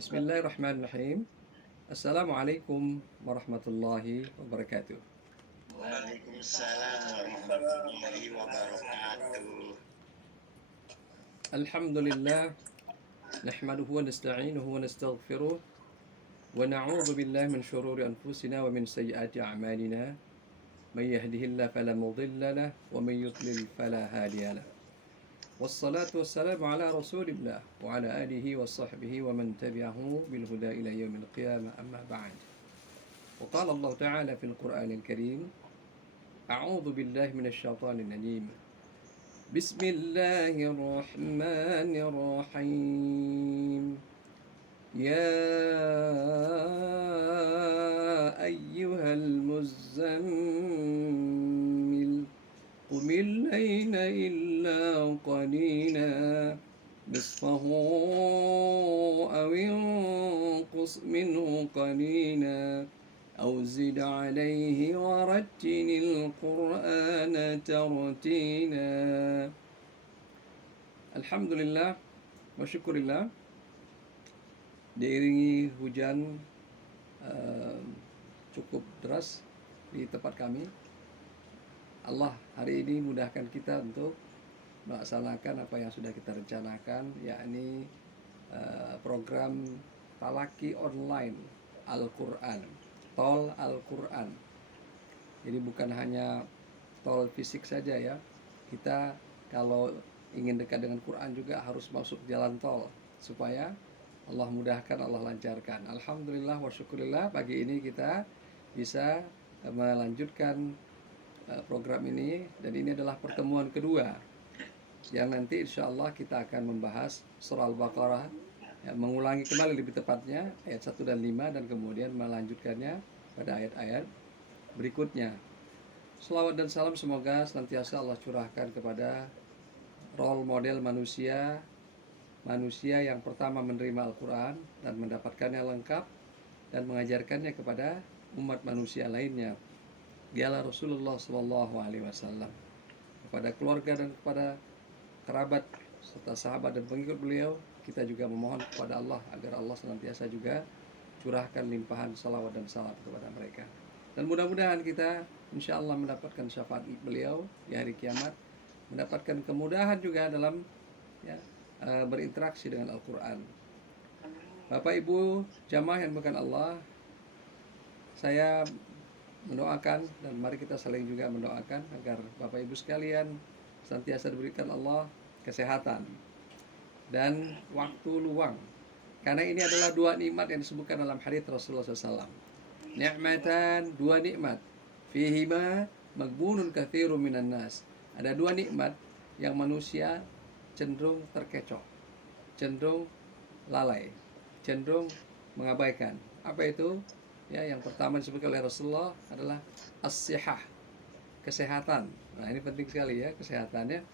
Bismillahirrahmanirrahim. Assalamualaikum warahmatullahi wabarakatuh. Waalaikumsalam warahmatullahi wabarakatuh. Alhamdulillah, nahmaduhu wa nasta'inuhu wa nastaghfiruh wa na'udzu billahi min shururi anfusina wa min sayyiati a'malina. May yahdihillahu fala mudilla lahu wa may yudlil fala hadiya lahu. Wassalatu wassalamu ala Rasulillah wa ala alihi wa sahbihi wa man tabi'ahu bil huda ila yaumil qiyamah, amma ba'd. Wa qala Allah Ta'ala fil Qur'anil Karim, a'udzu billahi minasy syaithanir rajim. Bismillahirrahmanirrahim. Ya ayyuhal muzammil qumil layla illa qalila nisfahu aw inqus minhu qalila aw zid alayhi warattilil qur'ana tartila. Alhamdulillah wa syukurillah, diiringi hujan cukup deras di tempat kami. Allah hari ini mudahkan kita untuk melaksanakan apa yang sudah kita rencanakan, yakni program talaki online Al-Quran, tol Al-Quran. Jadi bukan hanya tol fisik saja ya, kita kalau ingin dekat dengan Quran juga harus masuk jalan tol supaya Allah mudahkan, Allah lancarkan. Alhamdulillah wa syukurillah, pagi ini kita bisa melanjutkan program ini, dan ini adalah pertemuan kedua yang nanti insya Allah kita akan membahas surah Al-Baqarah, ya, mengulangi kembali lebih tepatnya ayat 1 dan 5, dan kemudian melanjutkannya pada ayat-ayat berikutnya. Selawat dan salam semoga senantiasa Allah curahkan kepada role model manusia yang pertama menerima Al-Quran dan mendapatkannya lengkap dan mengajarkannya kepada umat manusia lainnya, dialah Rasulullah SAW. Kepada keluarga dan kepada kerabat serta sahabat dan pengikut beliau, kita juga memohon kepada Allah agar Allah senantiasa juga curahkan limpahan salawat dan salam kepada mereka. Dan mudah-mudahan kita insya Allah mendapatkan syafaat beliau di hari kiamat, mendapatkan kemudahan juga dalam berinteraksi dengan Al-Quran. Bapak Ibu jamaah yang bukan Allah, saya mendoakan, dan mari kita saling juga mendoakan agar Bapak Ibu sekalian senantiasa diberikan Allah kesehatan dan waktu luang, karena ini adalah dua nikmat yang disebutkan dalam hadits Rasulullah SAW. Ni'matan, dua nikmat, fihima maghbunun katsirun minan nas. Ada dua nikmat yang manusia cenderung terkecoh, cenderung lalai, cenderung mengabaikan. Apa itu? Ya, yang pertama disebutkan oleh Rasulullah adalah as-sihah, kesehatan. Nah, ini penting sekali ya, kesehatannya.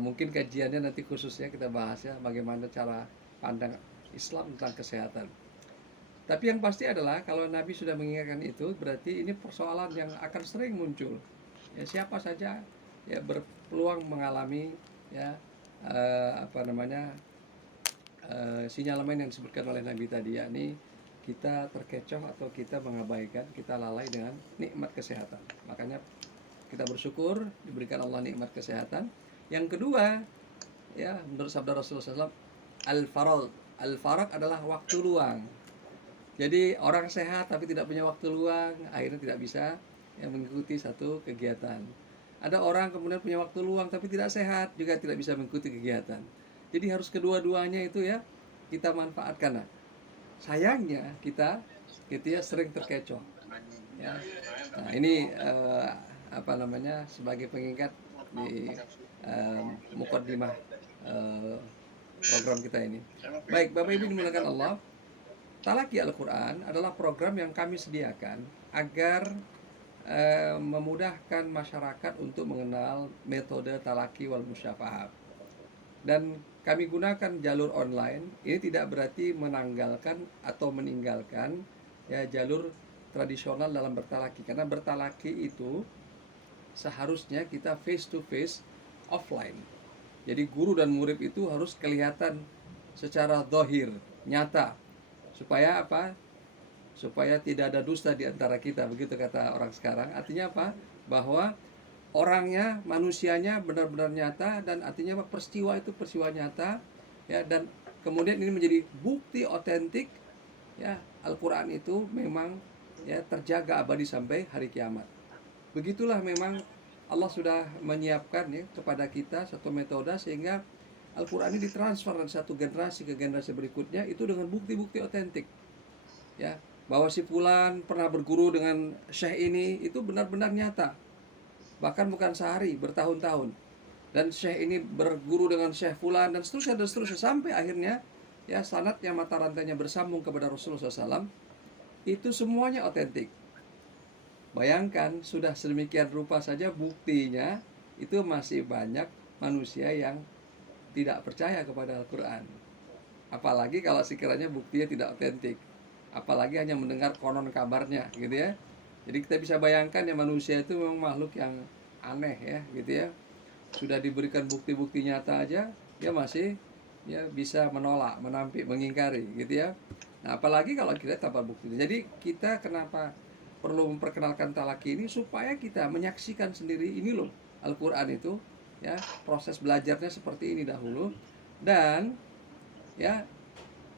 Mungkin kajiannya nanti khususnya kita bahas ya, bagaimana cara pandang Islam tentang kesehatan. Tapi yang pasti adalah kalau Nabi sudah mengingatkan itu, berarti ini persoalan yang akan sering muncul. Ya, siapa saja ya berpeluang mengalami ya sinyalemen yang disebutkan oleh Nabi tadi, yakni kita terkecoh atau kita mengabaikan, kita lalai dengan nikmat kesehatan. Makanya kita bersyukur diberikan Allah nikmat kesehatan. Yang kedua, ya, menurut sabda Rasulullah SAW, al-farag adalah waktu luang. Jadi orang sehat tapi tidak punya waktu luang, akhirnya tidak bisa mengikuti satu kegiatan. Ada orang kemudian punya waktu luang tapi tidak sehat, juga tidak bisa mengikuti kegiatan. Jadi harus kedua-duanya itu ya kita manfaatkan. Nah, sayangnya kita sering terkecoh. Ya. Nah, ini sebagai pengingat di mukaddimah program kita ini. Baik, Bapak Ibu dimuliakan Allah, Talaki Al-Quran adalah program yang kami sediakan agar memudahkan masyarakat untuk mengenal metode talaki wal musyafahah. Dan kami gunakan jalur online. Ini tidak berarti menanggalkan atau meninggalkan ya jalur tradisional dalam bertalaki, karena bertalaki itu seharusnya kita face to face offline. Jadi guru dan murid itu harus kelihatan secara zahir, nyata, Supaya apa? Supaya tidak ada dusta di antara kita, begitu kata orang sekarang. Artinya apa? Bahwa orangnya, manusianya benar-benar nyata, dan artinya apa? Peristiwa itu peristiwa nyata, ya, dan kemudian ini menjadi bukti otentik, ya, Al-Qur'an itu memang ya terjaga abadi sampai hari kiamat. Begitulah memang Allah sudah menyiapkan ya kepada kita satu metode sehingga Al-Qur'an ini ditransfer dari satu generasi ke generasi berikutnya itu dengan bukti-bukti otentik, ya, bahwa si fulan pernah berguru dengan syekh ini itu benar-benar nyata, bahkan bukan sehari, bertahun-tahun, dan syekh ini berguru dengan syekh fulan dan seterusnya sampai akhirnya ya sanadnya, mata rantainya bersambung kepada Rasulullah SAW. Itu semuanya otentik. Bayangkan sudah sedemikian rupa saja buktinya itu masih banyak manusia yang tidak percaya kepada Al-Quran. Apalagi kalau sekiranya buktinya tidak otentik, apalagi hanya mendengar konon kabarnya gitu ya. Jadi kita bisa bayangkan ya manusia itu memang makhluk yang aneh ya gitu ya. Sudah diberikan bukti-bukti nyata aja dia masih ya bisa menolak, menampik, mengingkari gitu ya. Nah, apalagi kalau kita tanpa bukti. Jadi kita kenapa perlu memperkenalkan talaki ini supaya kita menyaksikan sendiri ini loh Al-Qur'an itu ya, proses belajarnya seperti ini dahulu, dan ya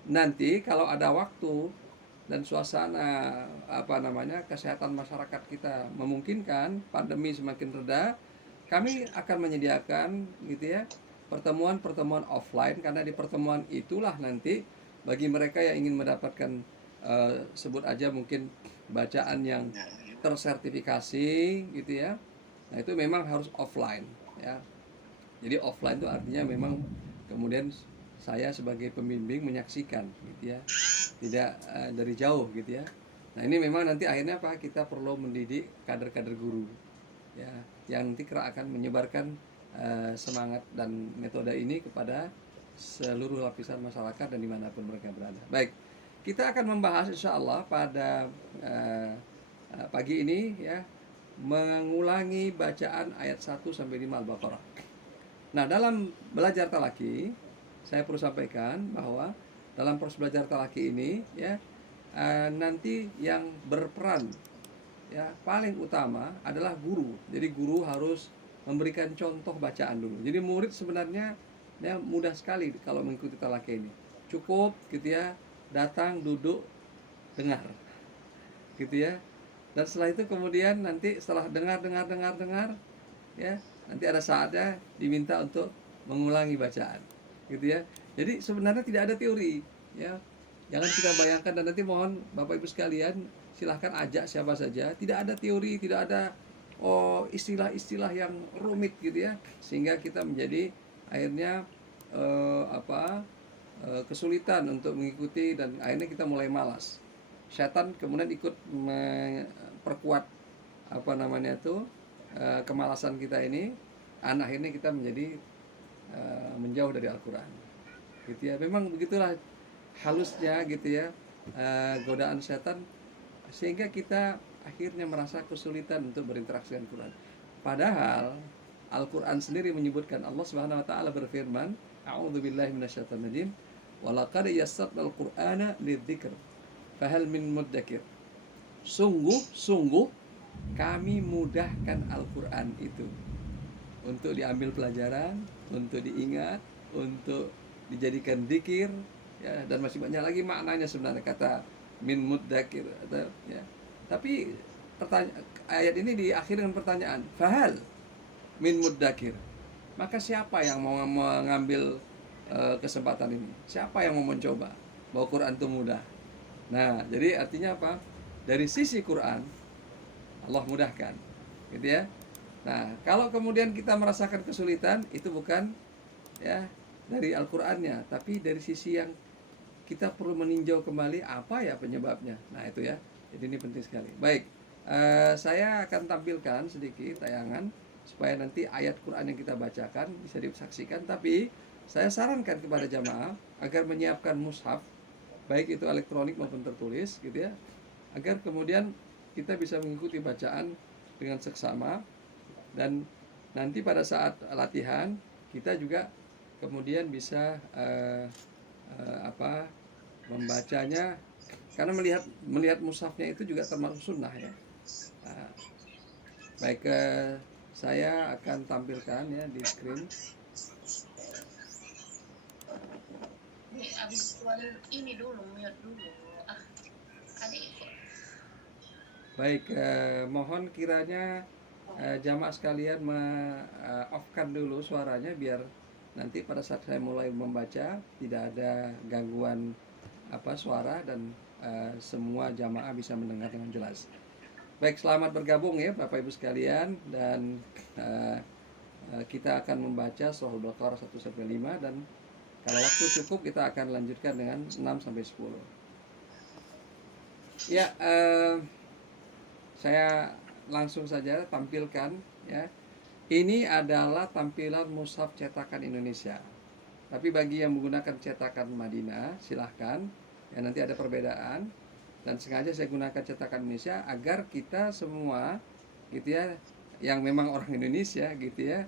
nanti kalau ada waktu dan suasana apa namanya kesehatan masyarakat kita memungkinkan, pandemi semakin reda, kami akan menyediakan gitu ya pertemuan-pertemuan offline, karena di pertemuan itulah nanti bagi mereka yang ingin mendapatkan sebut aja mungkin bacaan yang tersertifikasi gitu ya. Nah, itu memang harus offline ya. Jadi offline itu artinya memang kemudian saya sebagai pembimbing menyaksikan gitu ya, tidak dari jauh gitu ya. Nah, ini memang nanti akhirnya apa, kita perlu mendidik kader-kader guru ya, yang nanti akan menyebarkan semangat dan metode ini kepada seluruh lapisan masyarakat dan dimanapun mereka berada. Baik, kita akan membahas insya Allah pada pagi ini ya, mengulangi bacaan ayat 1 sampai 5 Al-Baqarah. Nah, dalam belajar talaki, saya perlu sampaikan bahwa dalam proses belajar talaki ini ya, nanti yang berperan ya paling utama adalah guru. Jadi guru harus memberikan contoh bacaan dulu. Jadi murid sebenarnya ya mudah sekali kalau mengikuti talaki ini. Cukup gitu ya, datang, duduk, dengar. Gitu ya. Dan setelah itu kemudian nanti setelah dengar ya, nanti ada saatnya diminta untuk mengulangi bacaan. Gitu ya. Jadi sebenarnya tidak ada teori ya. Jangan kita bayangkan, dan nanti mohon Bapak Ibu sekalian silahkan ajak siapa saja, tidak ada teori, tidak ada istilah-istilah yang rumit gitu ya, sehingga kita menjadi akhirnya kesulitan untuk mengikuti, dan akhirnya kita mulai malas. Setan kemudian ikut memperkuat apa namanya itu kemalasan kita ini, dan akhirnya kita menjadi menjauh dari Al-Quran gitu ya. Memang begitulah halusnya gitu ya godaan setan, sehingga kita akhirnya merasa kesulitan untuk berinteraksi dengan Quran. Padahal Al-Quran sendiri menyebutkan, Allah Subhanahu wa taala berfirman, a'udzubillahi minasyaitonir rajim, wa laqad yassarnal qur'ana lidzikr fahal min muddakir. Sungguh kami mudahkan Al-Quran itu untuk diambil pelajaran, untuk diingat, untuk dijadikan dzikir ya, dan masih banyak lagi maknanya sebenarnya kata min muddakir atau ya. Tapi ayat ini diakhiri dengan pertanyaan, fahal min muddakir. Maka siapa yang mau mengambil kesempatan ini? Siapa yang mau mencoba bahwa Quran itu mudah? Nah, jadi artinya apa? Dari sisi Quran Allah mudahkan, gitu ya. Nah, kalau kemudian kita merasakan kesulitan, itu bukan ya dari Al-Qur'annya, tapi dari sisi yang kita perlu meninjau kembali apa ya penyebabnya. Nah, itu ya. Jadi ini penting sekali. Baik, saya akan tampilkan sedikit tayangan supaya nanti ayat Quran yang kita bacakan bisa disaksikan. Tapi saya sarankan kepada jamaah agar menyiapkan mushaf, baik itu elektronik maupun tertulis, gitu ya, agar kemudian kita bisa mengikuti bacaan dengan seksama, dan nanti pada saat latihan kita juga kemudian bisa membacanya, karena melihat mushafnya itu juga termasuk sunnah ya. Nah, baik, saya akan tampilkan ya di screen. Ini abis tuan ini dulu, mute dulu. Adik ikut. Baik, mohon kiranya jamaah sekalian off-kan dulu suaranya biar nanti pada saat saya mulai membaca tidak ada gangguan suara dan semua jamaah bisa mendengar dengan jelas. Baik, selamat bergabung ya Bapak Ibu sekalian, dan kita akan membaca surah Al-Baqarah 1 sampai 5, dan kalau waktu cukup kita akan lanjutkan dengan 6 sampai 10. Ya, saya langsung saja tampilkan ya. Ini adalah tampilan mushaf cetakan Indonesia. Tapi bagi yang menggunakan cetakan Madinah, silahkan. Ya, nanti ada perbedaan. Dan sengaja saya gunakan cetakan Indonesia agar kita semua gitu ya, yang memang orang Indonesia gitu ya,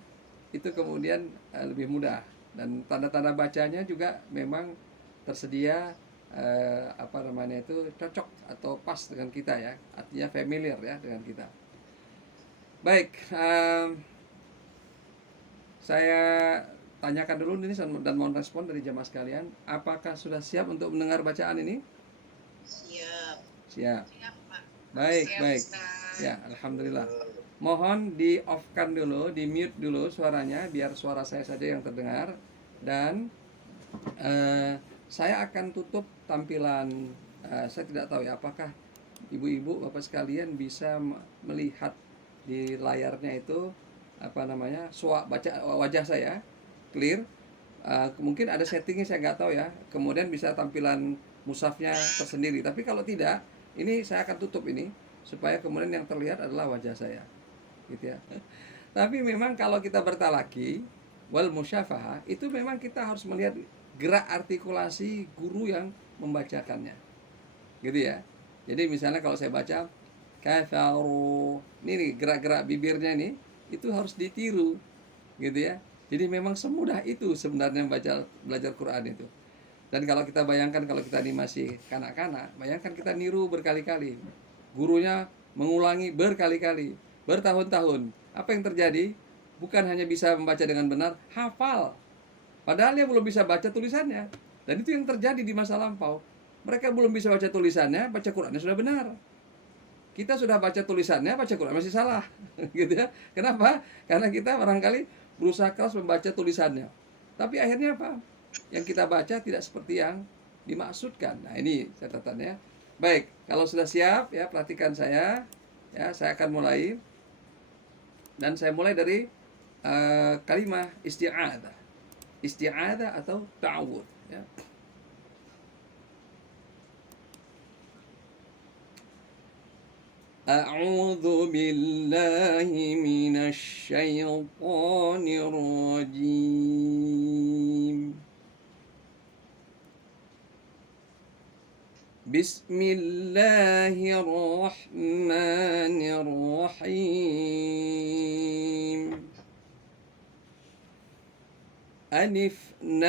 itu kemudian lebih mudah. Dan tanda-tanda bacanya juga memang tersedia cocok atau pas dengan kita ya, artinya familiar ya dengan kita. Baik, saya tanyakan dulu ini dan mohon respon dari jamaah sekalian, apakah sudah siap untuk mendengar bacaan ini? Siap. Siap. Siap, Pak. Baik, Siap, baik. Ustaz. Ya, alhamdulillah. Mohon di off-kan dulu, di mute dulu suaranya biar suara saya saja yang terdengar, dan saya akan tutup tampilan. Saya tidak tahu ya apakah ibu-ibu bapak sekalian bisa melihat di layarnya itu baca wajah saya clear. Mungkin ada settingnya, saya nggak tahu ya, kemudian bisa tampilan mushafnya tersendiri. Tapi kalau tidak, ini saya akan tutup ini supaya kemudian yang terlihat adalah wajah saya gitu ya. Tapi memang kalau kita bertalaki wal musyafahah, itu memang kita harus melihat gerak artikulasi guru yang membacakannya gitu ya. Jadi misalnya kalau saya baca kafaru, ini nih gerak-gerak bibirnya nih, itu harus ditiru gitu ya. Jadi memang semudah itu sebenarnya belajar Quran itu. Dan kalau kita bayangkan, kalau kita ini masih kanak-kanak, bayangkan kita niru berkali-kali, gurunya mengulangi berkali-kali, bertahun-tahun. Apa yang terjadi? Bukan hanya bisa membaca dengan benar, hafal. Padahal dia belum bisa baca tulisannya. Dan itu yang terjadi di masa lampau. Mereka belum bisa baca tulisannya, baca Qurannya sudah benar. Kita sudah baca tulisannya, baca Quran masih salah. Gitu ya. Kenapa? Karena kita barangkali berusaha keras membaca tulisannya. Tapi akhirnya apa? Yang kita baca tidak seperti yang dimaksudkan. Nah, ini catatannya. Baik, kalau sudah siap ya, perhatikan saya. Ya, saya akan mulai. Dan saya mulai dari kalimat isti'adzah. Isti'adzah atau ta'awudz ya. A'udzu billahi minasy syaithanir rajim. Bismillahirrahmanirrahim. Alif Lam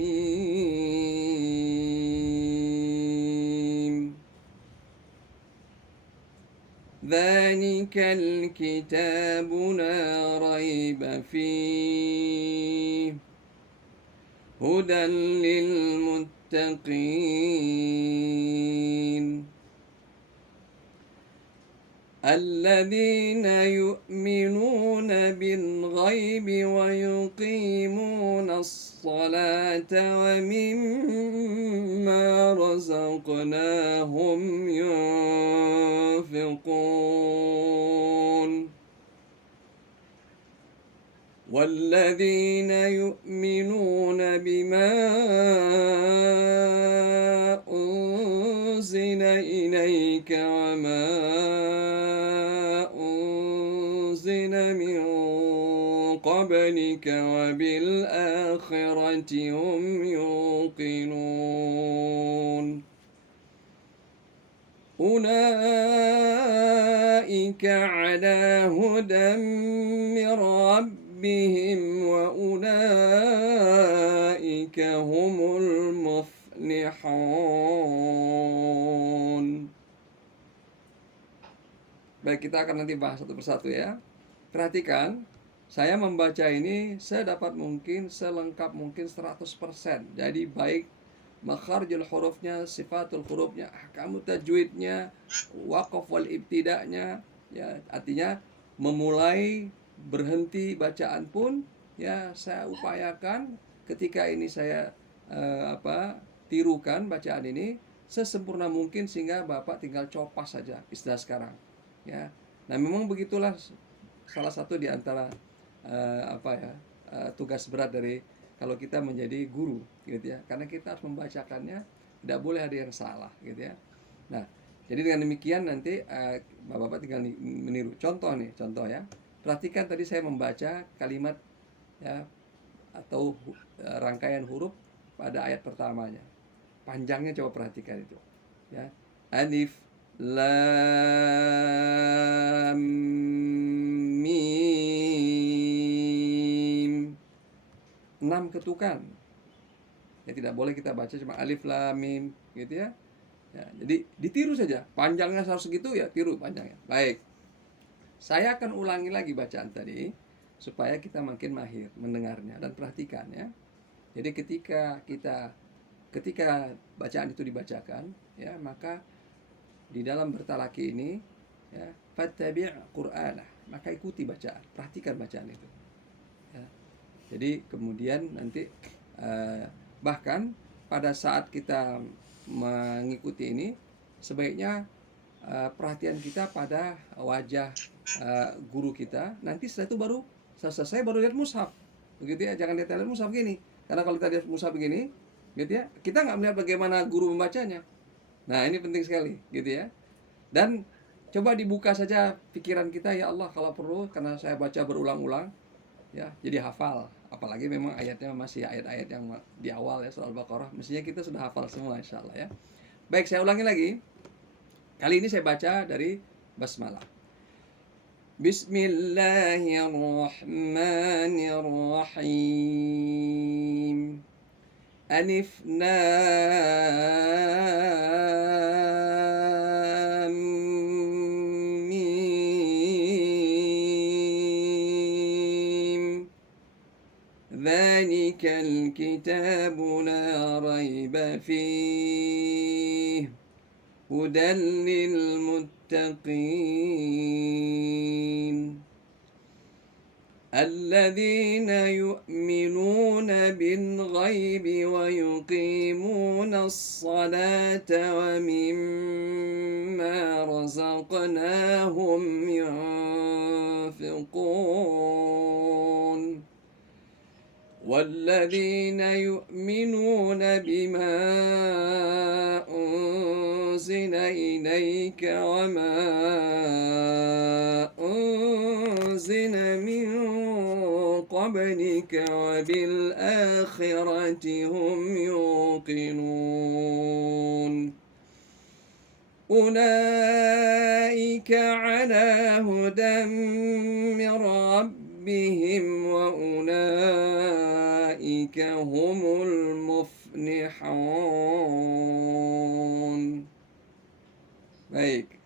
Mim. Dzalikal kitabu la raiba fihi hudan lil muttaqin. الذين يؤمنون بالغيب ويقيمون الصلاة ومما رزقناهم ينفقون والذين يؤمنون بما أنزل إليك وما من قبلك وبالآخرة هم يوقنون أولئك على هدى من ربهم ربهم وأولئك هم المفلحون. Baik, kita akan nanti bahas satu persatu ya. Perhatikan, saya membaca ini sedapat mungkin, selengkap mungkin 100%. Jadi baik makharijul hurufnya, sifatul hurufnya, ahkamu tajwidnya, waqaf wal ibtida'nya, ya, artinya memulai berhenti bacaan pun ya saya upayakan ketika ini saya tirukan bacaan ini sesempurna mungkin sehingga Bapak tinggal copas saja istilah sekarang. Ya, nah memang begitulah salah satu di antara tugas berat dari kalau kita menjadi guru, gitu ya, karena kita harus membacakannya, tidak boleh ada yang salah, gitu ya. Nah, jadi dengan demikian nanti Bapak-bapak tinggal meniru. Contoh ya. Perhatikan tadi saya membaca kalimat ya atau rangkaian huruf pada ayat pertamanya. Panjangnya coba perhatikan itu. Ya, alif lam mim, 6 ketukan. Ya tidak boleh kita baca cuma alif lam mim gitu ya. Ya, jadi ditiru saja. Panjangnya harus segitu ya, tiru panjangnya. Baik. Saya akan ulangi lagi bacaan tadi supaya kita makin mahir mendengarnya dan perhatikan ya. Jadi ketika bacaan itu dibacakan ya, maka di dalam bertalaki ini ya, fattabi' qur'anah, maka ikuti bacaan, perhatikan bacaan itu ya. Jadi kemudian nanti bahkan pada saat kita mengikuti ini sebaiknya perhatian kita pada wajah guru kita. Nanti setelah itu baru selesai baru lihat mushaf, begitu ya. Jangan lihat mushaf gini, karena kalau kita lihat mushaf begini gitu ya, kita nggak melihat bagaimana guru membacanya. Nah ini penting sekali gitu ya. Dan coba dibuka saja pikiran kita, ya Allah kalau perlu, karena saya baca berulang-ulang ya, jadi hafal. Apalagi memang ayatnya masih ayat-ayat yang di awal ya, surah Al-Baqarah, mestinya kita sudah hafal semua insya Allah ya. Baik, saya ulangi lagi. Kali ini saya baca dari basmalah. Bismillahirrahmanirrahim. Alif lam mim. Dzalikal kitabu la raiba fihi hudan lil muttaqin. الذين يؤمنون بالغيب ويقيمون الصلاة ومما رزقناهم ينفقون والذين يؤمنون بما أنزل إليك وما أنزل من قبلك وبالآخرة هم يوقنون أولئك على هدى من ربهم وأولئك هم المفلحون. Baik,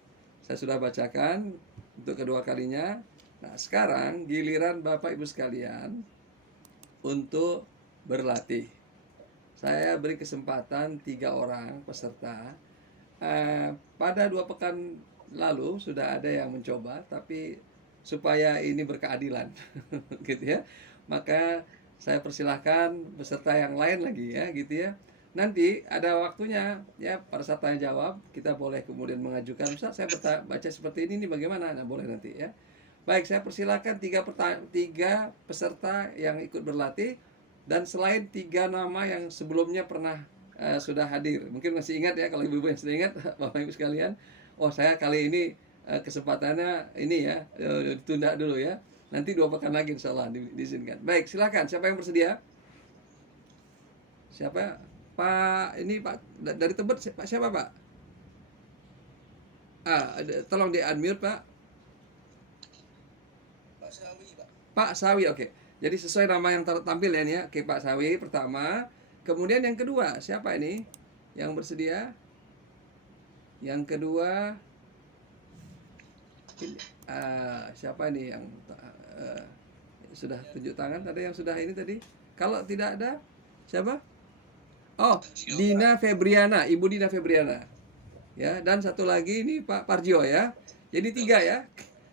saya sudah bacakan untuk kedua kalinya. Nah, sekarang giliran Bapak Ibu sekalian untuk berlatih. Saya beri kesempatan 3 orang peserta. Pada 2 pekan lalu sudah ada yang mencoba, tapi supaya ini berkeadilan, gitu ya. Maka saya persilahkan peserta yang lain lagi ya, gitu ya. Nanti ada waktunya ya, pada saat tanya jawab kita boleh kemudian mengajukan, Ustaz saya baca seperti ini bagaimana? Nah, boleh nanti ya. Baik, saya persilakan 3 peserta yang ikut berlatih, dan selain 3 nama yang sebelumnya pernah sudah hadir. Mungkin masih ingat ya, kalau ibu-ibu yang sudah ingat, Bapak Ibu sekalian. Oh, saya kali ini kesempatannya ini ya, ditunda dulu ya. Nanti 2 pekan lagi insyaallah diizinkan. Baik, silakan. Siapa yang bersedia? Siapa? Pak, ini Pak dari Tebet, siapa Pak? Tolong di unmute Pak. Pak Sawi, oke. Jadi sesuai nama yang tampil ya nih ya. Oke Pak Sawi pertama. Kemudian yang kedua, siapa ini yang bersedia? Yang kedua siapa ini yang sudah tunjuk tangan? Ada yang sudah ini tadi? Kalau tidak ada, siapa? Oh, Dina Febriana, Ibu Dina Febriana. Ya, dan satu lagi ini Pak Parjo ya. Jadi 3 ya.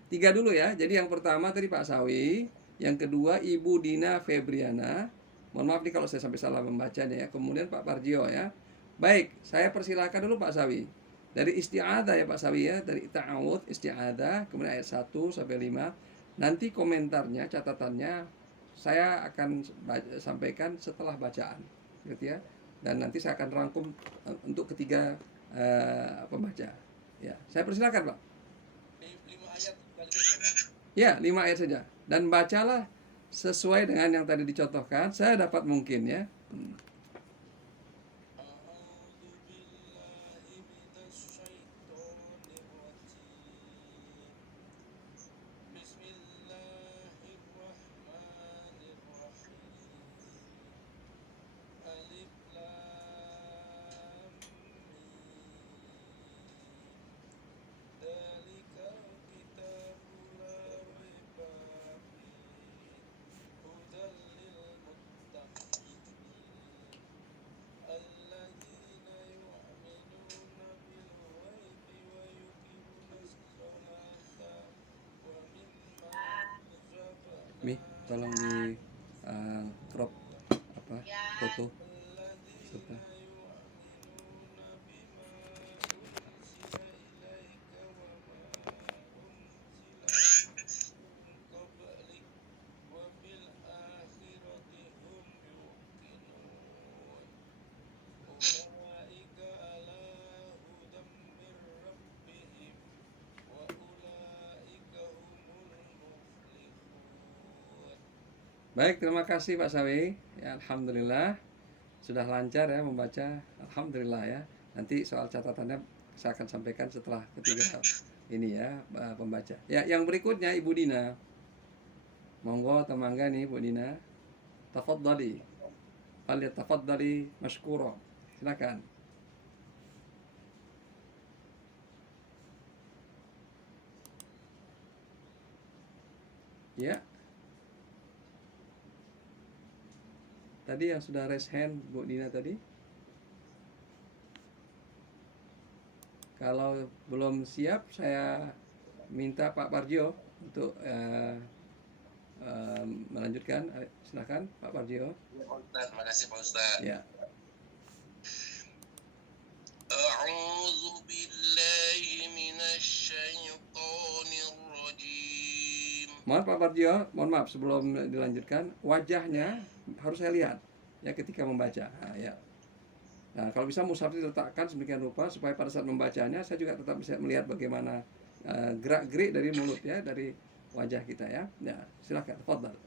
3 dulu ya. Jadi yang pertama tadi Pak Sawi, yang kedua Ibu Dina Febriana. Mohon maaf nih kalau saya sampai salah membacanya ya. Kemudian Pak Parjo ya. Baik, saya persilakan dulu Pak Sawi. Dari isti'adzah ya Pak Sawi ya, dari ta'awudz isti'adzah, kemudian ayat 1 sampai 5. Nanti komentarnya, catatannya saya akan sampaikan setelah bacaan, gitu ya. Dan nanti saya akan rangkum untuk ketiga pembaca. Ya, saya persilakan Pak. 5 ayat. Ya, 5 ayat saja. Dan bacalah sesuai dengan yang tadi dicontohkan. Saya dapat mungkin ya. Mi, tolong di crop foto serta. Baik, terima kasih Pak Sawi. Ya, alhamdulillah sudah lancar ya membaca. Alhamdulillah ya. Nanti soal catatannya saya akan sampaikan setelah ketiga ini ya pembaca. Ya, yang berikutnya Ibu Dina. Monggo temangga nih Bu Dina. Tafadhali. Falyatafaddali mashkura. Silakan. Ya. Tadi yang sudah raise hand Bu Dina tadi. Kalau belum siap saya minta Pak Parjo untuk melanjutkan. Silakan Pak Parjo. Terima kasih Pak Ustaz. Ya. A'udzu billahi minasy syaithanir rajim. Mohon Pak Parjo, mohon maaf sebelum dilanjutkan, wajahnya harus saya lihat ya ketika membaca. Nah, ya. Nah, kalau bisa mushaf diletakkan sedemikian rupa supaya pada saat membacanya saya juga tetap bisa melihat bagaimana gerak-gerik dari mulut ya, dari wajah kita ya. Ya, silakan. Tafadhal.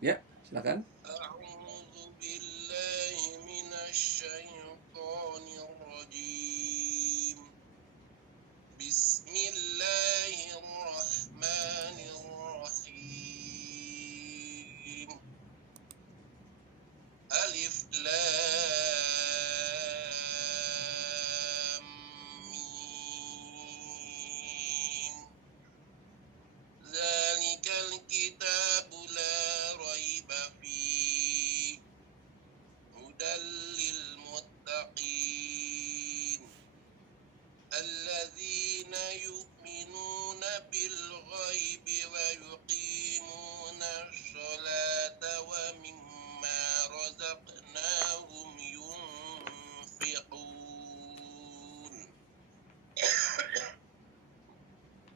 Ya, silakan. A'udzu billahi minasy syaithanir rajim. Bismillahirrahmanirrahim. Alif Lam Mim. Zalikal kitabu la raiba fihi. Hudal lil muttaqin. Alladzina yu'minuna bil ghaibi wa yuqimuna sholata wa mimma razaqnahum yunfiqun.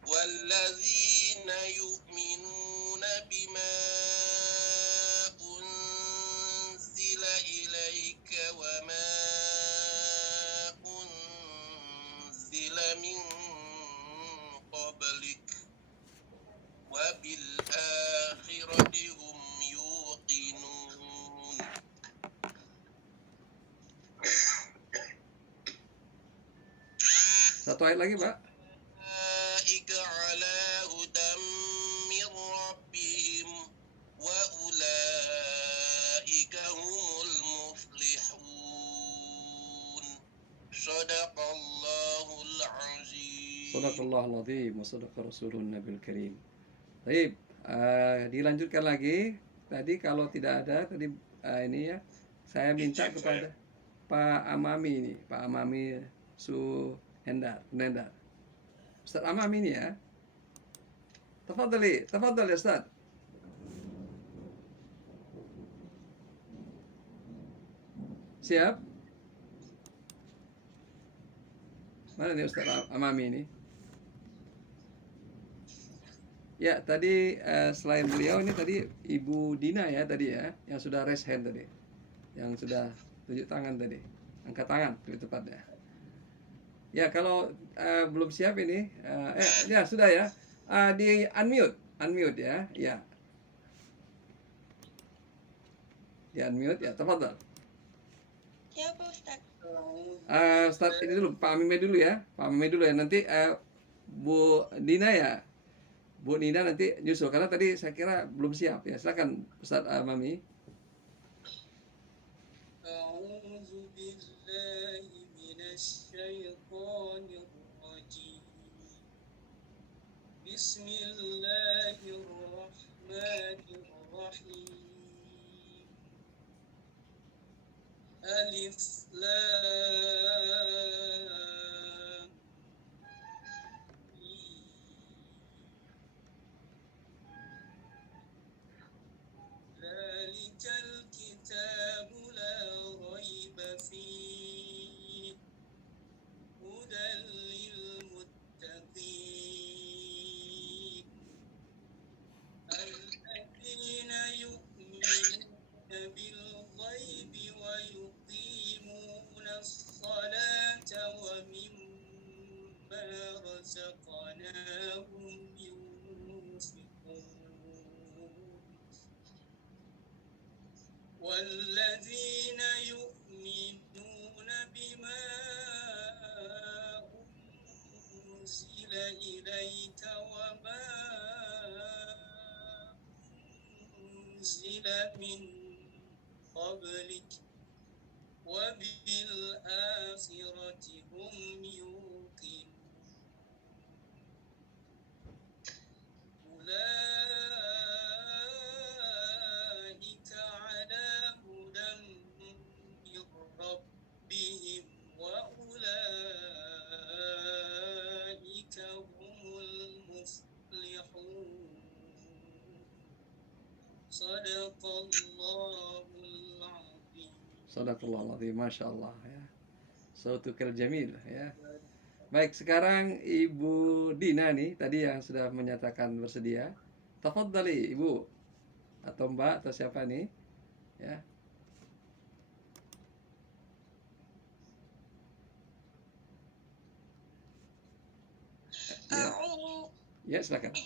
Walladzina yu'minuna bima unzila ilaika wa ma unzila min qablik wa bil akhirati hum yuqinun. Satu ayat lagi, Pak. Ulaika ala Sadaqallahul azim wa sadaqa rasulun nabil karim. Baik, dilanjutkan lagi. Tadi kalau tidak ada tadi ini ya, saya minta kepada Pak Amami ini, Pak Amami Nendar. Ustaz Amami ini ya. Tafadhali ya Ustaz. Siap? Mana nih Ustaz Amami ini? Ya, tadi selain beliau ini tadi Ibu Dina ya tadi ya, yang sudah raise hand tadi. Yang sudah tunjuk tangan tadi. Angkat tangan lebih tepatnya. Ya, kalau belum siap ini ya sudah ya. Di unmute ya. Ya. Di unmute ya, tafadhal. Ya Pak Ustadz. Ustaz ini dulu, Pak Amime dulu ya. Pak Amime dulu ya. Nanti Bu Dina ya. Bu Nina nanti nyusul karena tadi saya kira belum siap ya. Silakan Ustaz Mami. A'udzu billahi minasyaitonir rajim. Bismillahirrahmanirrahim. Alif Lam Mim. Zalikal kitabu la raiba fihi hudan lil muttaqin alladzina yu'minuna bil ghaibi wa yuqimuna as-salata wa mimma razaqnahum yunfiqun والذين يؤمنون بما أنزل إليك وما أنزل من قبلك وبالآخرة هم يوقنون أولئك على هدى من ربهم وأولئك هم المفلحون صدق الله العظيم. Sadaqallahul azim, Masya Allah ya. Sautukal jamil ya. Baik, sekarang Ibu Dina nih tadi yang sudah menyatakan bersedia. Tafadhali Ibu atau Mbak atau siapa nih? Ya. Ya, ya silakan.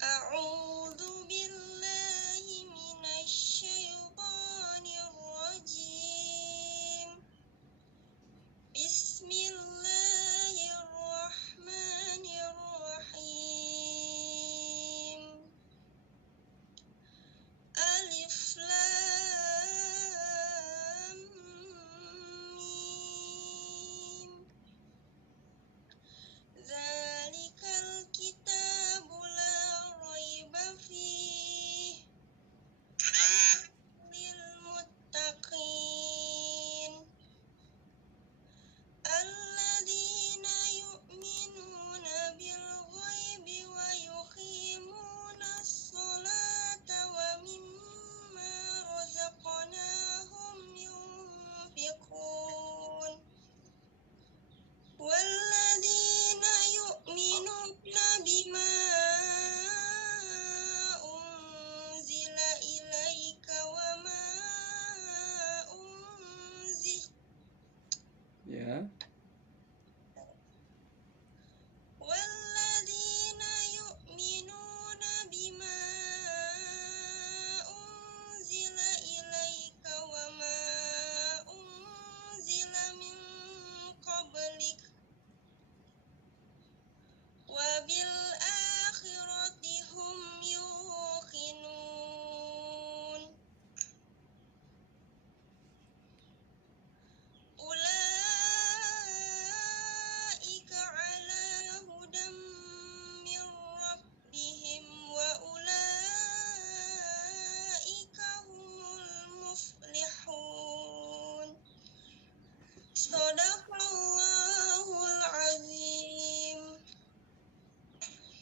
A'udzu billahi minasyaitonir rajim. Bismillahirrahmanirrahim. Alif Lam Mim. Zalikal kitab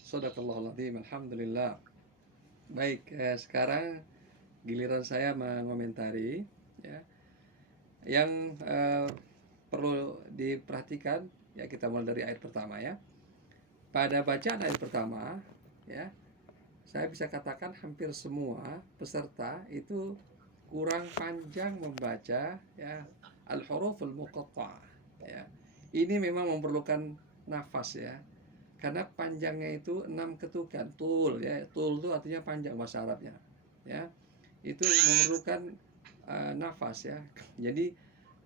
Shadaqallahul adzim. Alhamdulillah. Baik, sekarang giliran saya mengomentari ya. Yang perlu diperhatikan ya, kita mulai dari ayat pertama ya. Pada bacaan ayat pertama ya, saya bisa katakan hampir semua peserta itu kurang panjang membaca ya al-huruful muqatta'ah ya. Ini memang memerlukan nafas ya. Karena panjangnya itu 6 ketukan, tul ya. Tul itu artinya panjang bahasa Arabnya. Ya. Itu memerlukan nafas ya. Jadi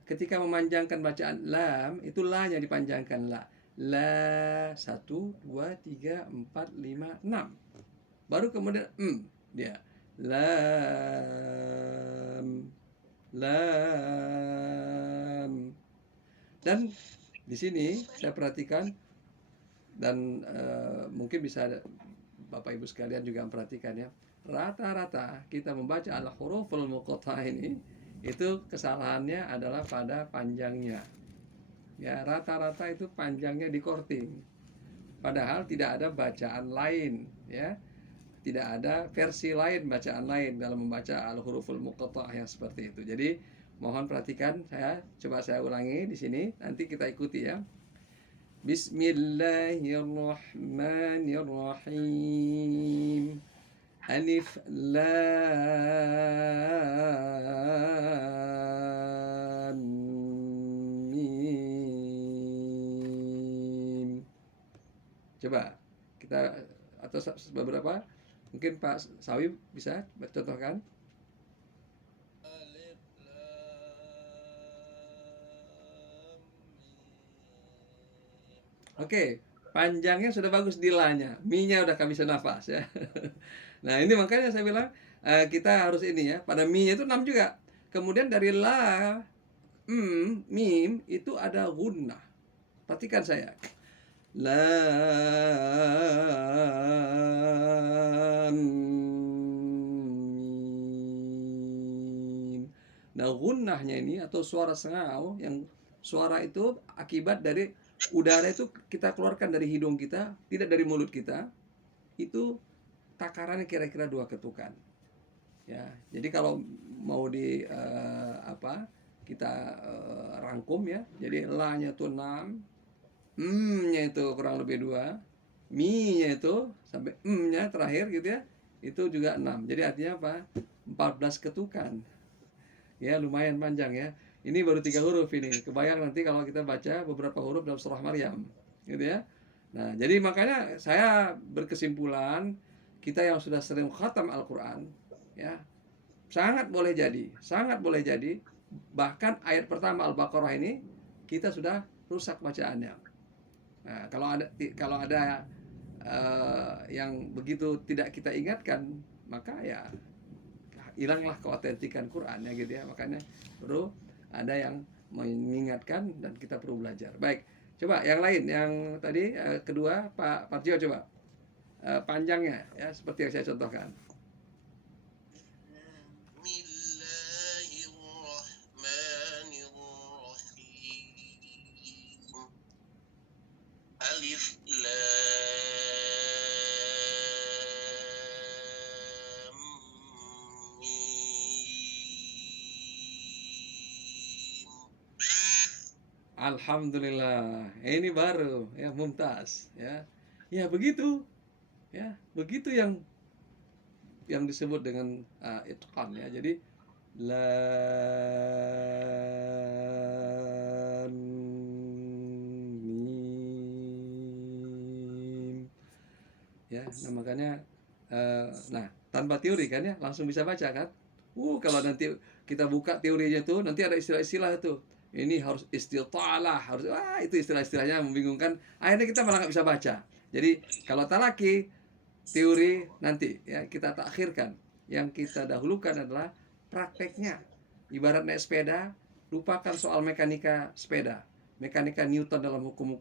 ketika memanjangkan bacaan lam, itu la-nya dipanjangkan la. La 1 2 3 4 5 6. Baru kemudian dia lam lam. Dan di sini saya perhatikan dan mungkin bisa Bapak Ibu sekalian juga memperhatikan ya. Rata-rata kita membaca al-huruful muqatta'ah ini itu kesalahannya adalah pada panjangnya. Ya, rata-rata itu panjangnya di korting. Padahal tidak ada bacaan lain ya. Tidak ada versi lain, bacaan lain dalam membaca al-huruful muqatta'ah yang seperti itu. Jadi mohon perhatikan, coba saya ulangi di sini, nanti kita ikuti ya. Bismillahirrahmanirrahim. Alif lam mim. Coba kita atau beberapa, mungkin Pak Sawi bisa contohkan. Alif Lam Mim. Oke, panjangnya sudah bagus di la-nya, mi-nya udah kehabisan nafas ya. Nah ini makanya saya bilang kita harus ini ya, pada mi-nya itu 6 juga. Kemudian dari la, mim itu ada gunnah. Perhatikan saya. Lam mim. Nah gunnahnya ini atau suara sengau, yang suara itu akibat dari udara itu kita keluarkan dari hidung kita, tidak dari mulut kita. Itu takarannya kira-kira 2 ketukan. Ya, jadi kalau mau kita rangkum ya. Jadi la-nya itu 6, nya itu kurang lebih 2, mi-nya itu sampai nya terakhir gitu ya. Itu juga 6. Jadi artinya apa? 14 ketukan. Ya, lumayan panjang ya. Ini baru 3 huruf ini. Kebayang nanti kalau kita baca beberapa huruf dalam surah Maryam, gitu ya. Nah, jadi makanya saya berkesimpulan, kita yang sudah sering khatam Al-Quran, ya, sangat boleh jadi, bahkan ayat pertama Al-Baqarah ini kita sudah rusak bacaannya. Nah, kalau ada yang begitu tidak kita ingatkan, maka ya hilanglah keautentikan Quran ya gitu ya. Makanya perlu ada yang mengingatkan dan kita perlu belajar. Baik, coba yang lain, yang tadi kedua Pak Partio, coba panjangnya ya seperti yang saya contohkan. Bismillahirrahmanirrahim. Alif lam mim. Alhamdulillah, ini baru ya, mumtaz ya. Ya begitu. Ya, begitu yang disebut dengan itqan ya. Jadi lam mim. Ya, nah makanya nah, tanpa teori kan ya, langsung bisa baca kan. Kalau nanti kita buka teorinya tuh, nanti ada istilah-istilah itu. Ini harus istitalah, harus itu istilah-istilahnya membingungkan. Akhirnya kita malah nggak bisa baca. Jadi kalau talaki teori nanti ya kita takhirkan. Yang kita dahulukan adalah prakteknya. Ibarat naik sepeda, lupakan soal mekanika sepeda, mekanika Newton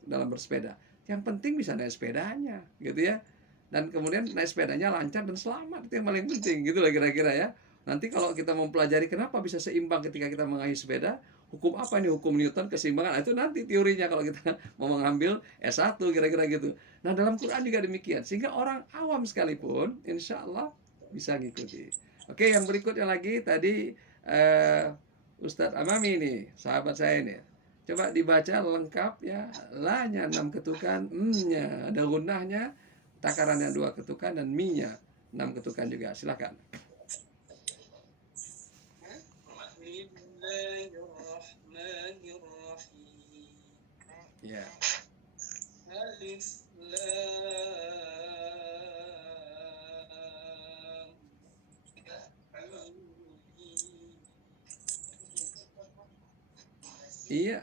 dalam bersepeda. Yang penting bisa naik sepedanya, gitu ya. Dan kemudian naik sepedanya lancar dan selamat, itu yang paling penting, gitu lah kira-kira ya. Nanti kalau kita mempelajari kenapa bisa seimbang ketika kita mengayuh sepeda, hukum apa nih, hukum Newton keseimbangan. Nah, itu nanti teorinya kalau kita mau mengambil S1 kira-kira gitu. Nah, dalam Quran juga demikian, sehingga orang awam sekalipun insya Allah bisa ngikuti. Oke, yang berikutnya lagi tadi Ustadz Amami ini, sahabat saya ini. Coba dibaca lengkap ya, la-nya 6 ketukan, m-nya ada gunnahnya, takarannya 2 ketukan, dan mi-nya 6 ketukan juga. Silakan. Bismillahirrahmanirrahim. Ya. Alif Lam Mim. Iya.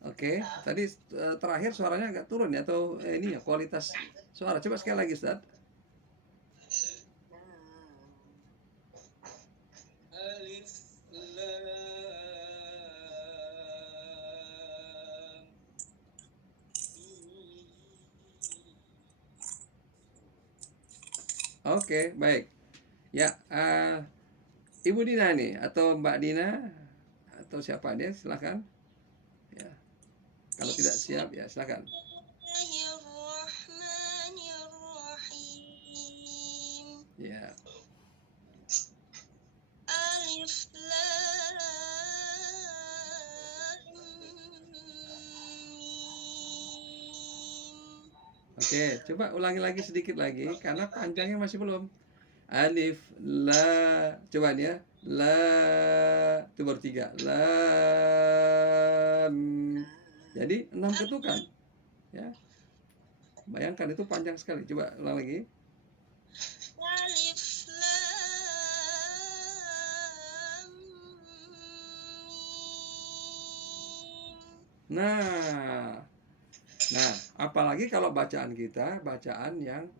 Oke, tadi terakhir suaranya agak turun ya, atau ini ya kualitas suara. Coba sekali lagi, Ustaz. Alif Lam Mim. Oke, baik. Ya, Ibu Dina nih atau Mbak Dina atau siapa dia, silakan. Ya. Kalau tidak siap ya silakan. Bismillahirrahmanirrahim. Ya. Alif Lam Mim. Oke, coba ulangi lagi sedikit lagi karena panjangnya masih belum. Alif la, coba nih ya. La, itu baru 3. Lam. Jadi 6 ketukan. Ya. Bayangkan itu panjang sekali. Coba ulang lagi. Alif Lam Mim. Nah, apalagi kalau bacaan kita bacaan yang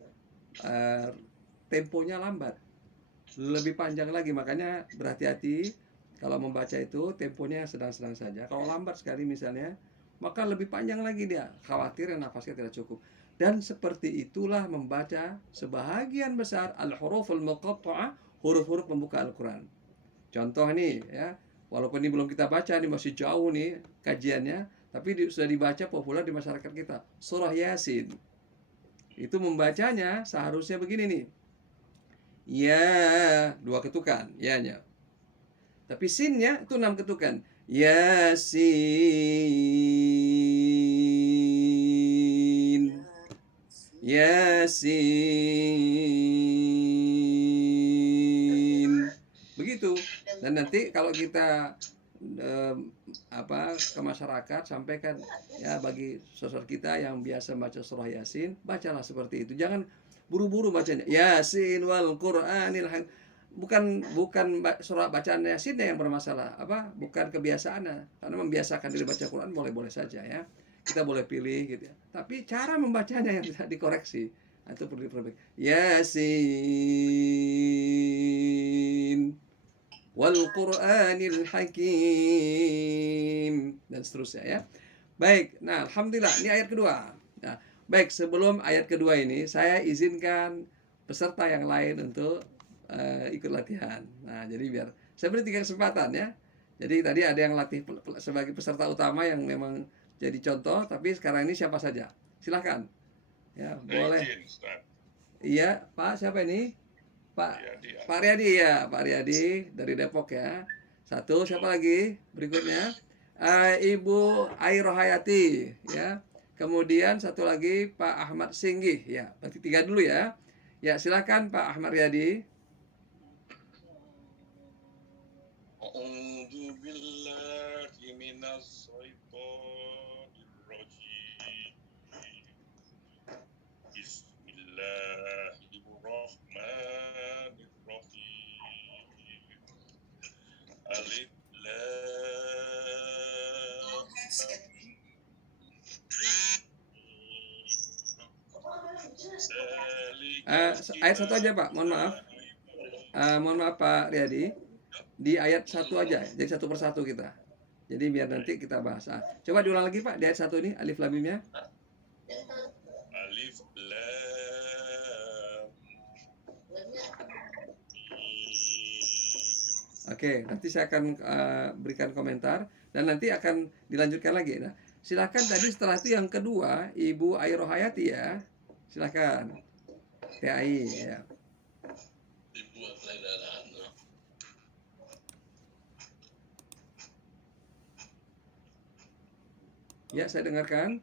temponya lambat, lebih panjang lagi. Makanya berhati-hati kalau membaca itu temponya sedang-sedang saja. Kalau lambat sekali misalnya, maka lebih panjang lagi dia. Khawatir nafasnya tidak cukup. Dan seperti itulah membaca sebahagian besar al-huruful muqatta'ah, huruf-huruf pembuka Al-Quran. Contoh nih ya, walaupun ini belum kita baca, ini masih jauh nih kajiannya, tapi sudah dibaca populer di masyarakat kita. Surah Yasin. Itu membacanya seharusnya begini nih. Ya, 2 ketukan, ya-nya. Tapi sinnya itu 6 ketukan. Yasin. Yasin. Begitu. Dan nanti kalau kita ke masyarakat, sampaikan ya bagi saudara kita yang biasa baca surah Yasin, bacalah seperti itu. Jangan buru-buru bacanya. Yasin wal Qur'anil hakim. Bukan surah bacaan Yasinnya yang bermasalah, bukan kebiasaannya. Karena membiasakan diri baca Quran boleh-boleh saja ya. Kita boleh pilih gitu ya. Tapi cara membacanya yang tidak dikoreksi, itu perlu diperbaiki. Yasin wal Qur'anil hakim, dan seterusnya ya. Baik, nah alhamdulillah ini ayat kedua. Nah, baik, sebelum ayat kedua ini saya izinkan peserta yang lain untuk ikut latihan. Nah, jadi biar saya beri 3 kesempatan ya. Jadi tadi ada yang latih sebagai peserta utama yang memang jadi contoh, tapi sekarang ini siapa saja? Silahkan. Ya, boleh. Iya, Pak, siapa ini? Pak Riyadi ya, Pak Riyadi dari Depok ya. 1, siapa lagi? Berikutnya Ibu Airohayati ya. Kemudian 1 lagi Pak Ahmad Singgih ya. Berarti 3 dulu ya. Ya, silakan Pak Ahmad Riyadi. A'udzu billahi minas syaitonir rajim. Bismillahirrahmanirrahim. Alif Lam Ayat 1 aja Pak, mohon maaf. Mohon maaf Pak Riyadi. Di ayat 1 aja, jadi 1 persatu kita. Jadi biar nanti kita bahas. Coba diulang lagi Pak di ayat 1 ini, alif lam mimnya. Alif Lam Mim. Oke, nanti saya akan berikan komentar dan nanti akan dilanjutkan lagi. Nah, silakan tadi setelah itu yang kedua, Ibu Airohayati ya. Silakan. TAI ya. dibuat ledaran. Ya, saya dengarkan.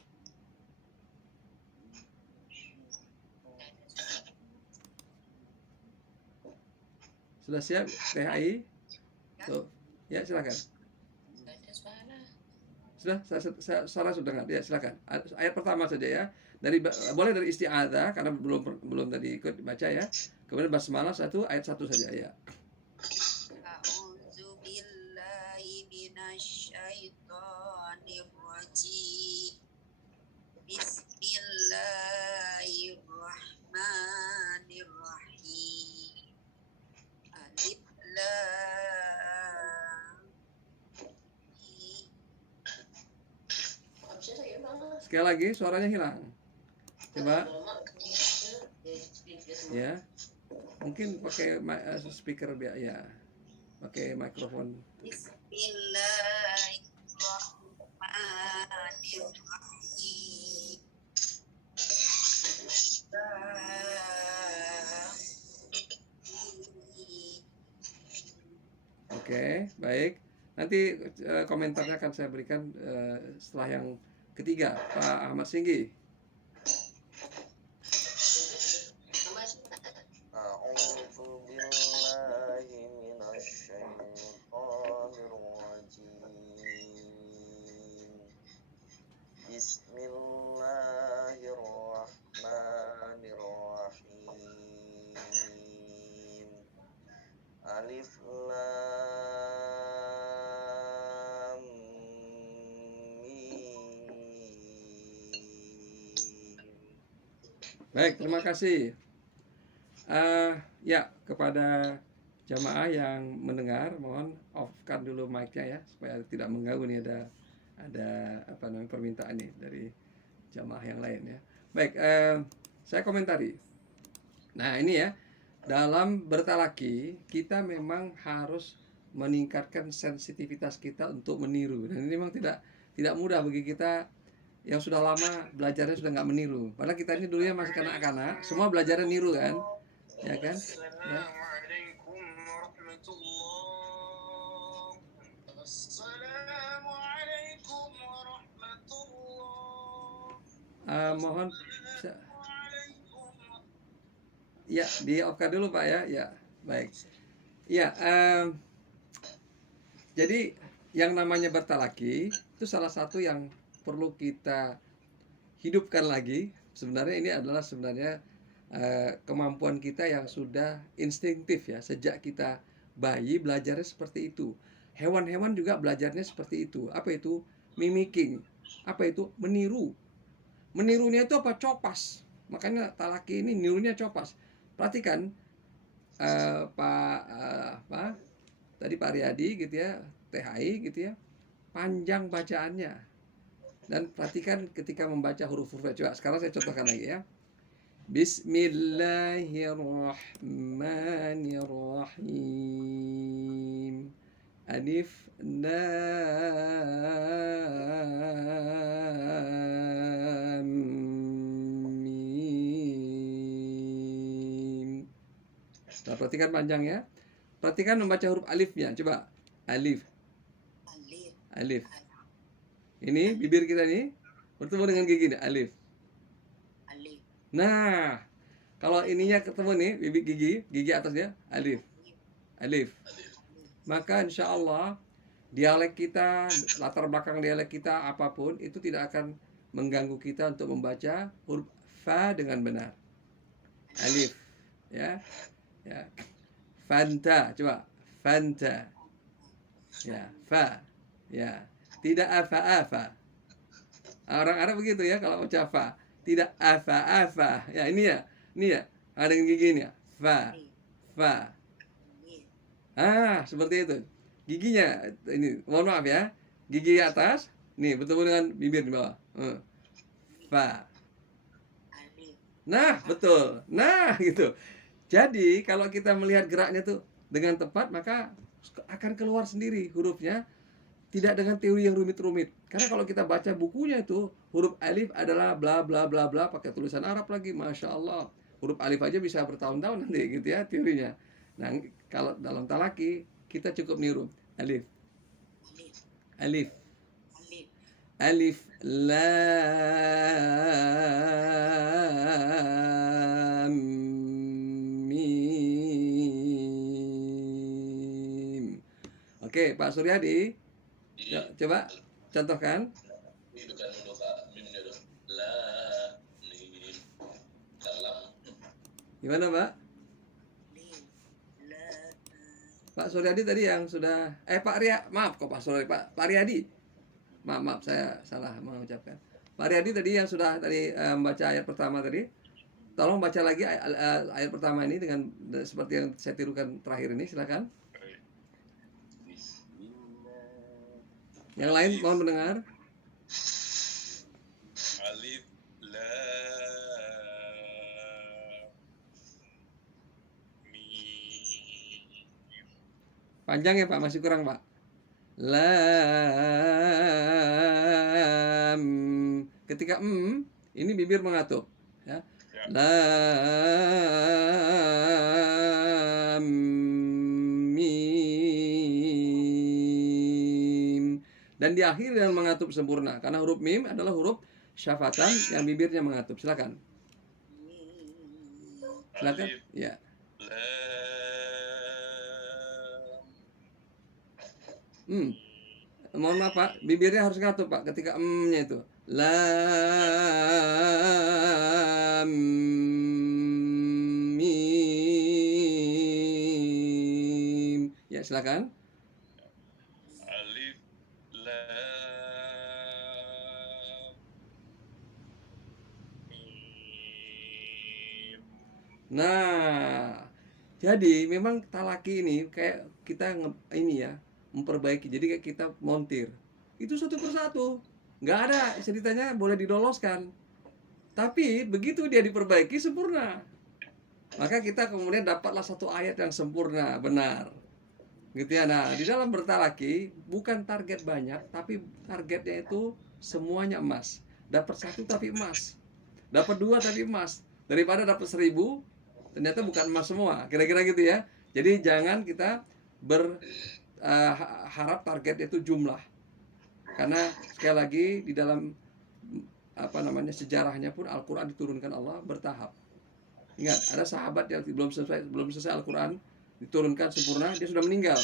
Sudah siap THI? Tuh. Ya, silakan. Nggak ada suara. Sudah, saya sudah dengar. Ya, silakan. Ayat pertama saja ya. Boleh dari isti'adzah karena belum tadi ikut baca ya. Kemudian basmalah ayat 1 saja ya. A'udzu billahi minasyaitonir rajim. Bismillahirrahmanirrahim. Alif lam mim. Habisnya saya banget. Sekali lagi suaranya hilang. Coba ya. Mungkin pakai speaker ya. Pakai mikrofon. Bismillahirrahmanirrahim. Oke, baik. Nanti komentarnya akan saya berikan setelah yang ketiga, Pak Ahmad Singgi. A'udzu billahi minasyaitonir rajim. Bismillahirrahmanirrahim. Alif lam mim. Baik, terima kasih. Ya, kepada jamaah yang mendengar, mohon off-kan dulu mic-nya ya, supaya tidak mengganggu nih ada apa namanya permintaan nih dari jamaah yang lain ya. Baik, saya komentari. Nah, ini ya, dalam bertalaki kita memang harus meningkatkan sensitivitas kita untuk meniru. Dan ini memang tidak mudah bagi kita yang sudah lama belajarnya sudah nggak meniru. Padahal kita ini dulunya masih kanak-kanak, semua belajarnya niru kan, ya kan? Ya. Assalamualaikum warahmatullah. Assalamualaikum warahmatullah. Mohon Assalamualaikum. ya di off-kan dulu Pak ya. Ya, baik. Ya, jadi yang namanya bertalaki itu salah satu yang perlu kita hidupkan lagi. Sebenarnya ini adalah kemampuan kita yang sudah instinktif ya, sejak kita bayi belajarnya seperti itu. Hewan-hewan juga belajarnya seperti itu. Apa itu? Mimicking. Apa itu? Meniru. Menirunya itu apa? Copas. Makanya talaki ini nirunya copas. Perhatikan tadi Pak Riyadi gitu ya, THI gitu ya, panjang bacaannya. Dan perhatikan ketika membaca huruf-hurufnya. Coba sekarang saya contohkan lagi ya. Bismillahirrahmanirrahim. Alif lam mim. Nah, perhatikan panjangnya. Perhatikan membaca huruf alifnya. Coba alif. Alif. Ini bibir kita nih bertemu dengan gigi nih, alif. Nah, kalau ininya ketemu nih, bibir gigi atasnya alif. Alif. Maka insya Allah dialek kita, latar belakang dialek kita apapun itu tidak akan mengganggu kita untuk membaca huruf fa dengan benar. Alif, ya, ya. Fanta, coba fanta, ya, fa, ya. Tidak afa-afa. Orang Arab begitu ya kalau baca fa. Tidak afa-afa. Ya ini ya. Ada yang gigi ini ya. Fa. Seperti itu. Giginya ini, mohon maaf ya. Gigi atas, nih bertemu dengan bibir di bawah. Fa. Nah, betul. Nah, gitu. Jadi kalau kita melihat geraknya tuh dengan tepat, maka akan keluar sendiri hurufnya, tidak dengan teori yang rumit-rumit. Karena kalau kita baca bukunya itu, huruf alif adalah bla bla bla bla, pakai tulisan Arab lagi, masya Allah. Huruf alif aja bisa bertahun-tahun nanti gitu ya teorinya. Nah, kalau dalam talaki kita cukup niru alif, Alif. alif, Alif. lam, mim. Oke, Pak Suryadi, coba contohkan. Itu kan dulu Kak, mimnya dong. La, mim, dalam. Gimana, Pak? Alif. La. Pak Suryadi tadi yang sudah Pak Ria, maaf kok Pak Suryadi, Pak Riyadi. Maaf, saya salah mengucapkan. Pak Riyadi tadi yang sudah tadi membaca ayat pertama tadi. Tolong baca lagi ayat pertama ini dengan seperti yang saya tirukan terakhir ini, silakan. Yang lain mohon mendengar. Alif, lam, mim. Panjang ya Pak, masih kurang Pak. Lam. Ketika ini bibir mengatup, ya. Lam, mim. Dan diakhiri dengan mengatup sempurna, karena huruf mim adalah huruf syafatan yang bibirnya mengatup. Silakan. Silakan. Alif, Ya. lam, Mohon maaf Pak, bibirnya harus ngatup Pak ketika nya itu. Lam, mim. Ya, silakan. alif, lam, mim. Nah, jadi memang talaki ini kayak kita ini ya, memperbaiki. Jadi kayak kita montir. Itu satu persatu. Nggak ada ceritanya boleh diloloskan. Tapi begitu dia diperbaiki sempurna. Maka kita kemudian dapatlah satu ayat yang sempurna, benar. Gitu ya. Nah, di dalam bertalaki bukan target banyak, tapi targetnya itu semuanya emas. Dapat satu tapi emas. Dapat dua tapi emas. Daripada dapat 1000, ternyata bukan emas semua. Kira-kira gitu ya. Jadi jangan kita harap target itu jumlah, karena sekali lagi di dalam sejarahnya pun Al-Quran diturunkan Allah bertahap. Ingat, ada sahabat yang belum selesai Al-Quran diturunkan sempurna, dia sudah meninggal,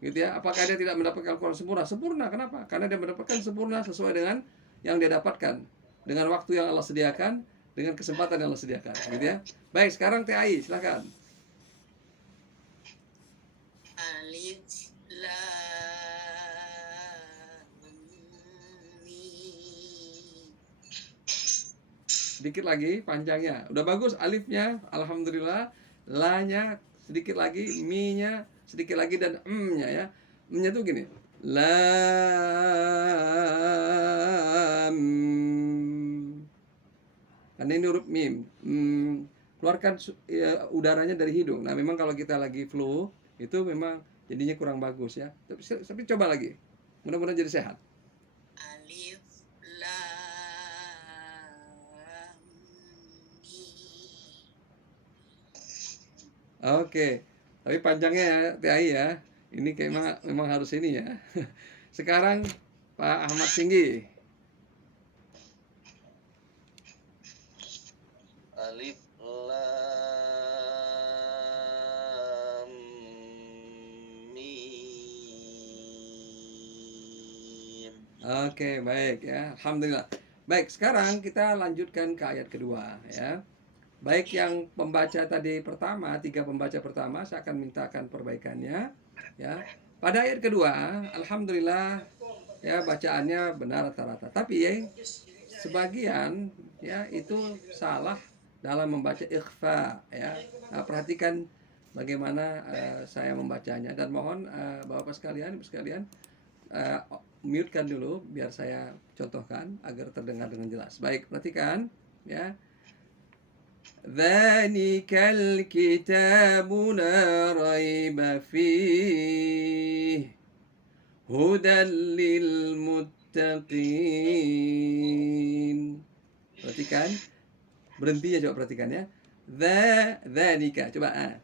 gitu ya. Apakah dia tidak mendapatkan Al-Quran sempurna? Sempurna, kenapa? Karena dia mendapatkan sempurna sesuai dengan yang dia dapatkan, dengan waktu yang Allah sediakan, dengan kesempatan yang Allah sediakan, gitu ya. Baik, sekarang TAI, silakan. Alif. Lam. Mim. Sedikit lagi panjangnya. Udah bagus alifnya, alhamdulillah. La-nya sedikit lagi, mi-nya sedikit lagi, dan m-nya ya. M-nya tuh gini. Lam. Karena ini huruf mim. Keluarkan udaranya dari hidung. Nah, memang kalau kita lagi flu, itu memang jadinya kurang bagus ya. Tapi coba lagi. Mudah-mudahan jadi sehat. Alif. Lam. Mim. Oke, tapi panjangnya ya, TAI ya. Ini kayak memang harus ini ya. Sekarang Pak Ahmad Singgi. Alif, lam, mim. Oke, baik ya. Alhamdulillah. Baik, sekarang kita lanjutkan ke ayat kedua ya. Baik yang pembaca tadi pertama, 3 pembaca pertama, saya akan mintakan perbaikannya ya. Pada ayat kedua, alhamdulillah ya bacaannya benar rata-rata. Tapi ya, sebagian ya itu salah dalam membaca ikhfa ya. Nah, perhatikan bagaimana saya membacanya, dan mohon Bapak sekalian, Ibu sekalian, mute-kan dulu biar saya contohkan agar terdengar dengan jelas. Baik, perhatikan ya. Dzalikal kitabu la raiba fihi hudan lil muttaqin. Perhatikan, berhentinya coba perhatikan ya. Dzalika, coba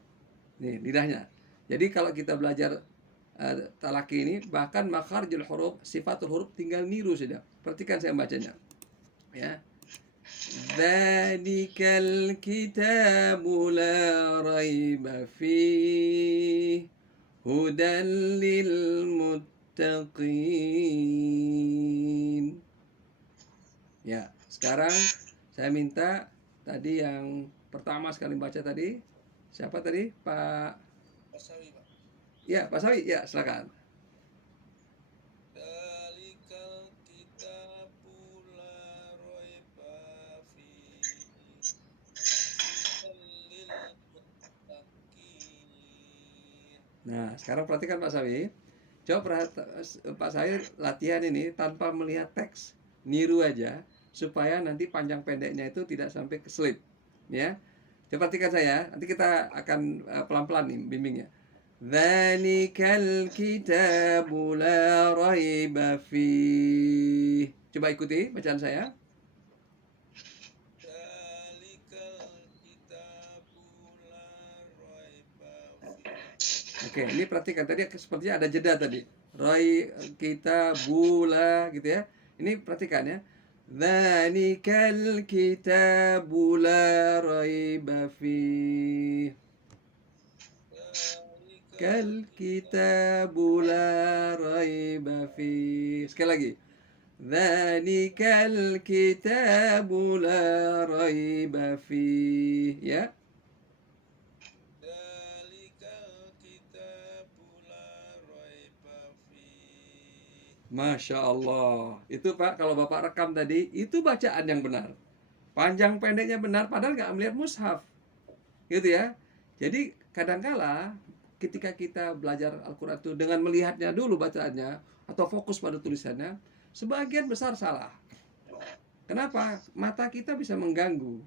nih lidahnya. Jadi kalau kita belajar talaki ini, bahkan makharijul huruf, sifatul huruf tinggal niru saja. Perhatikan saya bacanya. Ya. Dzalikal kitabu la raiba fihi hudan lil muttaqin. Ya, sekarang saya minta tadi yang pertama sekali baca tadi, siapa tadi? Pak Pasawi, Pak. Ya, Pak Sawi, ya silakan. Dalikal kitabu la raiba fihi lil muttaqin. Nah, sekarang perhatikan Pak Sawi. Coba Pak Sawi latihan ini tanpa melihat teks, niru aja supaya nanti panjang pendeknya itu tidak sampai keselip, ya. Coba perhatikan saya, nanti kita akan pelan-pelan nih bimbingnya. Dzalikal kitabu la raiba fihi. Coba ikuti bacaan saya. Dalikal kitabu la raiba fihi. Oke, ini perhatikan tadi sepertinya ada jeda tadi. Rai kita bula gitu ya. Ini perhatikan ya. Dzalikal kitabu la raiba fihi. Kal kitabu la raiba fihi. Sekali lagi. Dzalikal kitabu la raiba fihi. Ya. Dalikal kitabu la raiba fihi. Masya Allah. Itu Pak, kalau Bapak rekam tadi, itu bacaan yang benar. Panjang pendeknya benar, padahal nggak melihat mushaf. Gitu ya. Jadi kadangkala ketika kita belajar Al-Quran itu dengan melihatnya dulu bacaannya, atau fokus pada tulisannya, sebagian besar salah. Kenapa? Mata kita bisa mengganggu.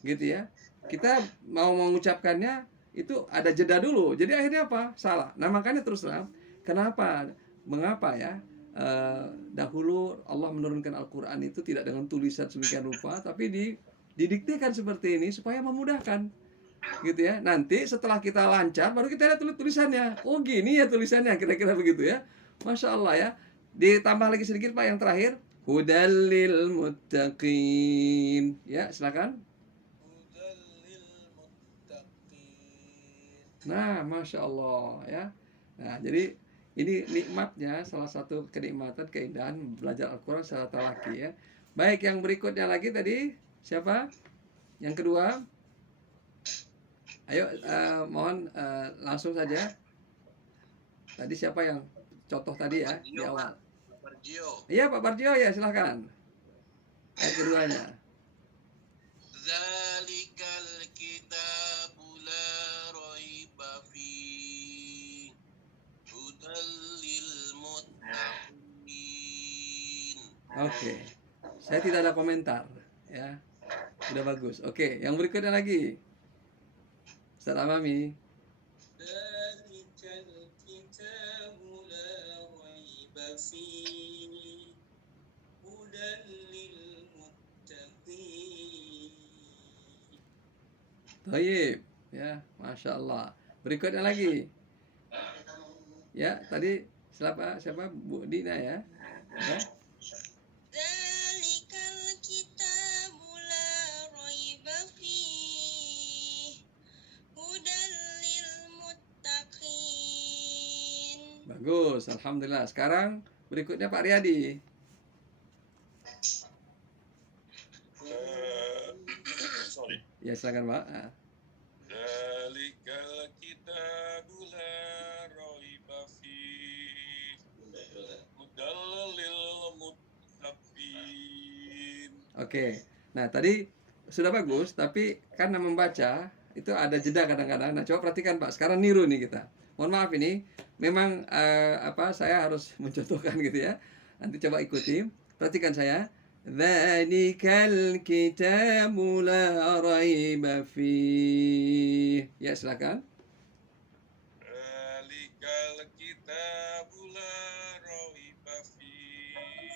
Gitu ya. Kita mau mengucapkannya, itu ada jeda dulu. Jadi akhirnya apa? Salah. Nah makanya terus terang, mengapa ya dahulu Allah menurunkan Al-Quran itu tidak dengan tulisan sedemikian rupa, tapi didiktekan seperti ini supaya memudahkan, gitu ya. Nanti setelah kita lancar baru kita lihat tulisannya. Oh gini ya tulisannya, kira-kira begitu ya. Masya Allah ya. Ditambah lagi sedikit Pak yang terakhir, hudal lil muttaqin. Ya silakan. Hudal lil muttaqin. Nah Masya Allah ya. Nah jadi ini nikmatnya, salah satu kenikmatan keindahan belajar Al-Quran secara talaki ya. Baik, yang berikutnya lagi tadi siapa? Yang kedua. Ayo mohon langsung saja. Tadi siapa yang contoh tadi ya di awal? Barjio. Iya Pak Barjio ya silahkan. Ayat keduanya. Zalikal kitabu la raiba fihi hudal lil muttaqin. Oke. Saya tidak ada komentar ya. Sudah bagus. Oke, yang berikutnya lagi. Ustaz Amami. Dalikal kitabu la raiba fihi hudal lil muttaqin. Baik, ya, Masya Allah. Berikutnya lagi. Ya, tadi siapa? Bu Dina ya. Ya. Dzalikal kitabu la raiba fihi hudal lil muttaqin. Bagus, alhamdulillah. Sekarang berikutnya Pak Riyadi. Sorry. Ya, silakan Pak. Dalikal kitabu la raiba fihi hudal lil muttaqin. Oke. Nah, tadi sudah bagus, tapi karena membaca itu ada jeda kadang-kadang. Nah, coba perhatikan Pak. Sekarang niru nih kita. Mohon maaf ini, memang saya harus mencontohkan gitu ya. Nanti coba ikuti. Perhatikan saya. Dzalikal kitabu la raiba fih. Ya, silakan. Zalikal kitabu la raiba fihi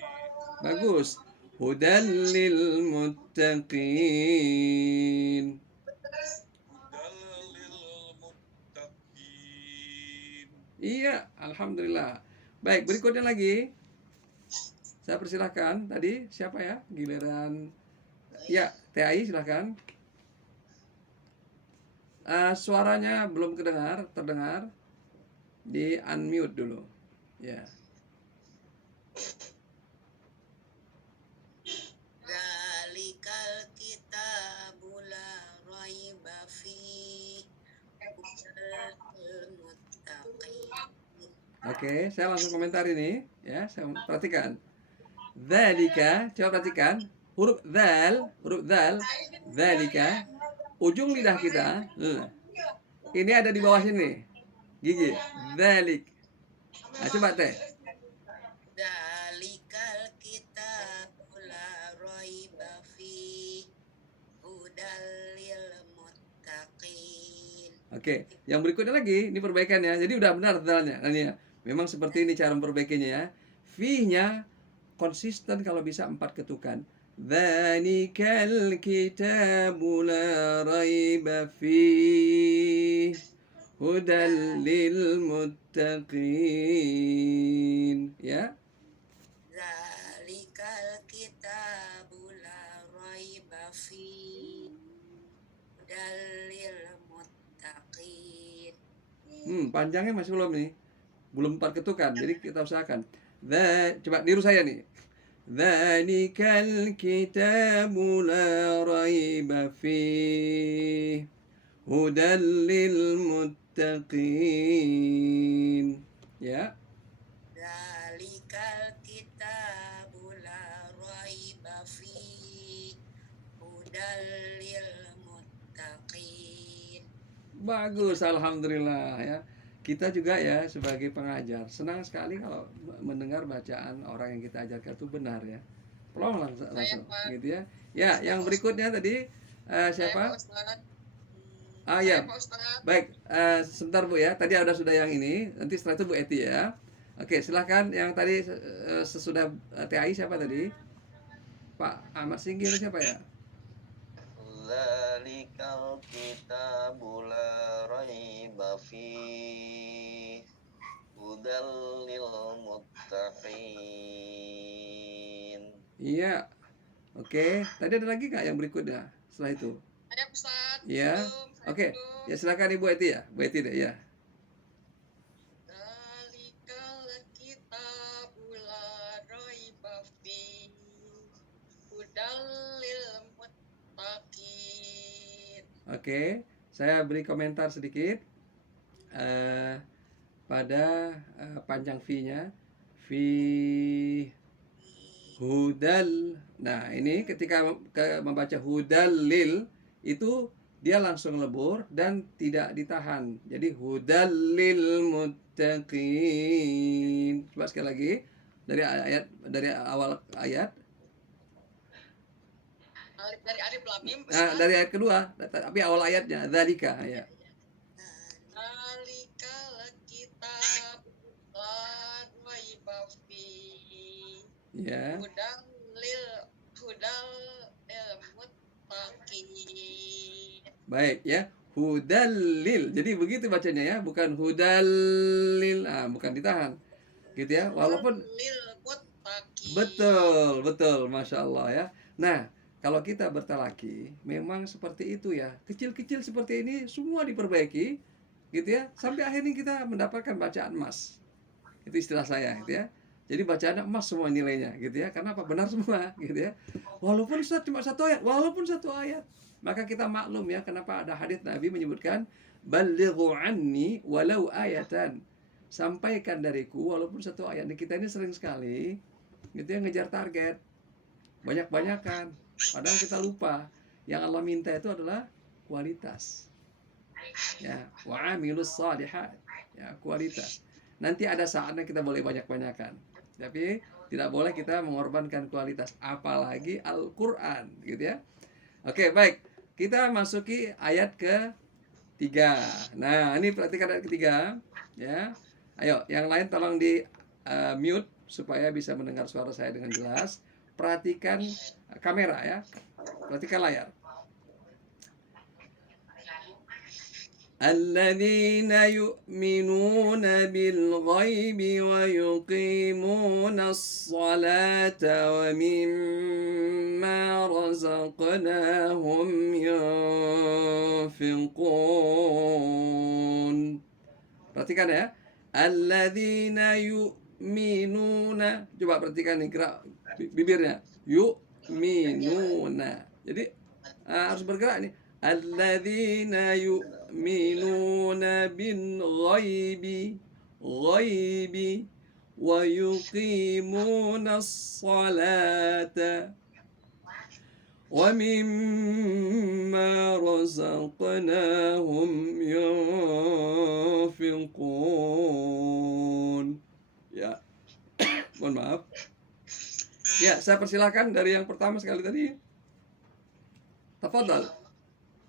Bagus. Hudal lil muttaqin. hudal lil muttaqin. Iya, alhamdulillah. Baik, berikutnya lagi. Saya persilahkan. Tadi siapa ya? Giliran. Ya, TAI silakan. Suaranya belum terdengar. Di unmute dulu. Ya. Zalikal kitabu la raiba fihi hudal lil muttaqin. Oke, saya langsung komentar ini. Ya, saya perhatikan. Dzalika, coba perhatikan. Huruf dzal, dzalika, ujung lidah kita. Ini ada di bawah sini. Gigi. Dzalik. Nah, coba teh. Zalikal kitabu la raiba fihi hudal lil muttaqin. Oke, yang berikutnya lagi, ini perbaikannya. Jadi udah benar dzalnya. Nah, ini ya. Memang seperti ini cara memperbaikinya ya. Fi-nya konsisten kalau bisa 4 ketukan. Dzalikal kitabu la raiba fih hudal lil muttaqin. Ya. Zalikal kitabu la raiba fihi hudal lil muttaqin. Panjangnya masih belum nih. Belum 4 ketukan. Jadi kita usahakan. Coba niru saya nih. Dzalikal kitabu la raiba fih hudal lil muttaqin. Ya. Zalikal kitabu la raiba fihi hudal lil muttaqin. Bagus, alhamdulillah ya. Kita juga ya sebagai pengajar senang sekali kalau mendengar bacaan orang yang kita ajarkan itu benar ya. Tolong langsung gitu ya. Ya, yang berikutnya tadi siapa? Ya. Baik, sebentar Bu ya. Tadi sudah yang ini. Nanti setelah itu Bu Eti ya. Oke, silahkan yang tadi sesudah TAI siapa tadi? Pak Ahmad Singgir siapa ya? Zalikal kitabu la raiba fihi hudal lil muttaqin. Iya. Oke, tadi ada lagi nggak yang berikutnya setelah itu? Ada Ustaz. Iya. Oke. Ya silakan Ibu Eti ya. Bu Eti deh ya. Zalikal kitabu la raiba fihi hudal lil muttaqin. Oke, saya beri komentar sedikit pada panjang V-nya. Fi hudal. Nah, ini ketika membaca hudal lil itu dia langsung lebur dan tidak ditahan. Jadi hudal lil muttaqin. Coba sekali lagi dari awal ayat. Dari alif lam mim. Dari ayat kedua, tapi awal ayatnya dzalika ya. Zalikal kitabu la raiba fihi Ya. hudal lil muttaqin. Baik ya. Hudalil. Jadi begitu bacanya ya, bukan hudalil. Bukan ditahan. Gitu ya. Walaupun lil muttaqin. betul, Masya Allah ya. Nah, kalau kita bertalaki, memang seperti itu ya. Kecil-kecil seperti ini semua diperbaiki, gitu ya. Sampai akhirnya kita mendapatkan bacaan emas. Itu istilah saya, gitu ya. Jadi bacaannya emas semua nilainya, gitu ya. Karena apa? Benar semua, gitu ya. Walaupun cuma satu ayat, maka kita maklum ya kenapa ada hadits Nabi menyebutkan balighu anni walau ayatan. Sampaikan dariku walaupun satu ayat. Kita ini sering sekali, gitu ya, ngejar target. Banyak-banyakan. Padahal kita lupa yang Allah minta itu adalah kualitas. Ya, wa amilus shalihat. Ya, kualitas. Nanti ada saatnya kita boleh banyak-banyakan. Tapi Tidak boleh kita mengorbankan kualitas, apalagi Al-Qur'an, gitu ya. Oke, baik. Kita masuki ayat ke-3. Nah, ini perhatikan ayat ketiga, ya. Ayo, yang lain tolong di mute supaya bisa mendengar suara saya dengan jelas. Perhatikan kamera ya. Perhatikan layar. الذين يؤمنون بالغيب ويقيمون الصلاة ومما رزقناهم ينفقون. Perhatikan ya. Alladzina yu'minuna. Coba perhatikan nih gerak bibirnya. Yu'minuna. Jadi harus bergerak nih. Alladzina yu'minuna bil ghaibi wa yuqimuna as-salata wa mimma razaqnahum yunfiqun. Ya. Mohon maaf. Ya, saya persilakan dari yang pertama sekali tadi. Tafadhal.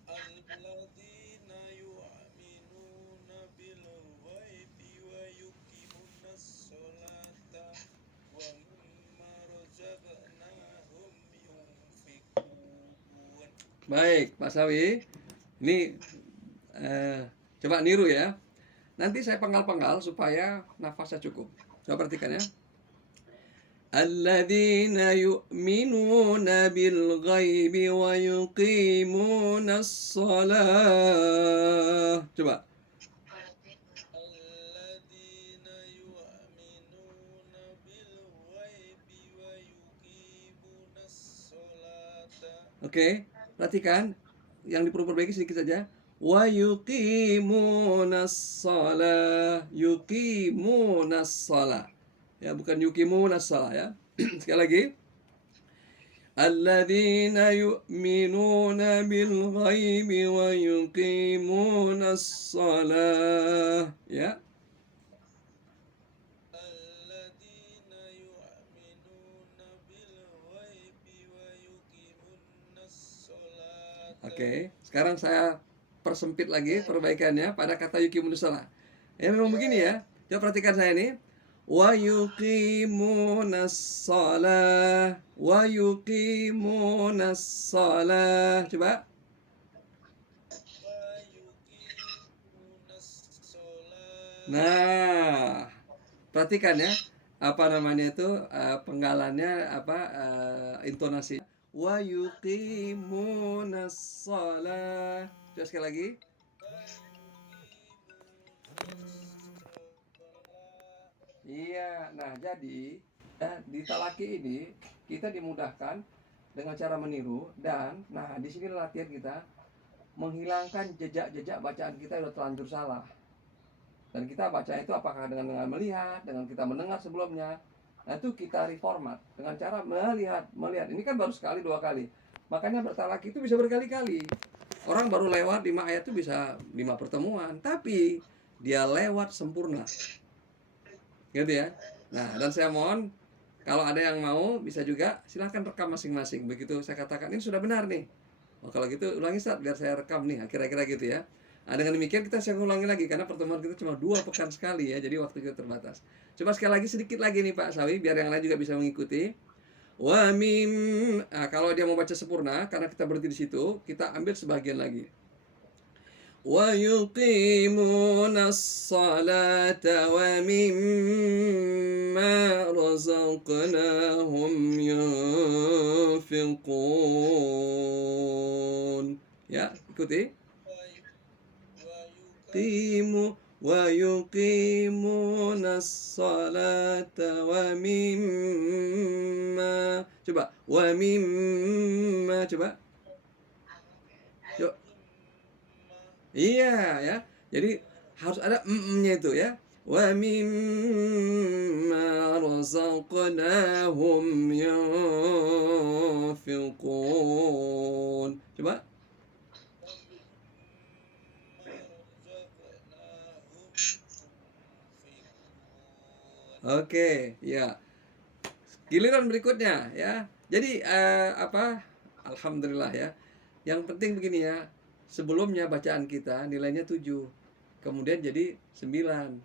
Alladzina yu'minuna bil ghaibi wa yuqimuna sholata wa mimma razaqnahum yunfiqun. Baik, Pak Sawi. Ini coba niru ya. Nanti saya penggal-penggal supaya nafasnya cukup. Coba perhatikan ya. Alladzina yu'minuna bil ghaibi wa yuqimuna shalah. Coba. Alladzina yu'minuna bil ghaibi wa yuqimuna sholata. Oke, perhatikan yang diperbaiki sedikit saja. Wa yuqimunas shalah. Yuqimunas shalah. Ya, bukan yuqimunas shalah ya. Sekali lagi. Alladzina yu'minuna bil ghaibi wa yuqimunas shalah. Ya. Alladzina yu'minuna bil ghaibi wa yuqimuna sholata. Oke, sekarang saya persempit lagi perbaikannya pada kata yuqimunas shalah. Ya memang begini ya. Coba perhatikan saya ini. Wa yuqimunas shalah. Wa yuqimunas shalah. Coba. Wa yuqimuna sholata. Nah, perhatikan ya. Apa namanya itu penggalannya intonasi. Wa yuqimunas shalah. Coba sekali lagi. Iya, nah jadi di talaki ini kita dimudahkan dengan cara meniru dan nah di sini latihan kita menghilangkan jejak-jejak bacaan kita yang sudah terlanjur salah. Dan kita baca itu apakah dengan melihat, dengan kita mendengar sebelumnya. Nah itu kita reformat dengan cara melihat. Ini kan baru sekali, 2 kali. Makanya bertalaki itu bisa berkali-kali. Orang baru lewat 5 ayat itu bisa 5 pertemuan, tapi dia lewat sempurna. Gitu ya. Nah, dan saya mohon kalau ada yang mau bisa juga silahkan rekam masing-masing. Begitu saya katakan ini sudah benar nih. Oh, kalau gitu ulangi Ustaz biar saya rekam nih, kira-kira gitu ya. Nah, dengan demikian kita saya ulangi lagi karena pertemuan kita cuma 2 pekan sekali ya, jadi waktu kita terbatas. Coba sekali lagi sedikit lagi nih Pak Sawi biar yang lain juga bisa mengikuti. Wa mim kalau dia mau baca sempurna karena kita berhenti di situ, kita ambil sebagian lagi. Wa yuqimuna as-salata wa mimma razaqnahum yunfiqun. Ya, ikuti. Wa yuqimuna as-salata wa mimma. Coba. Wa mimma. Coba. Yuk. Iya ya. Jadi harus ada nya itu ya. Wa mimma razaqnahum yunfiqun. Coba. Oke, ya. Giliran berikutnya ya. Jadi alhamdulillah ya. Yang penting begini ya. Sebelumnya bacaan kita nilainya 7. Kemudian jadi 9.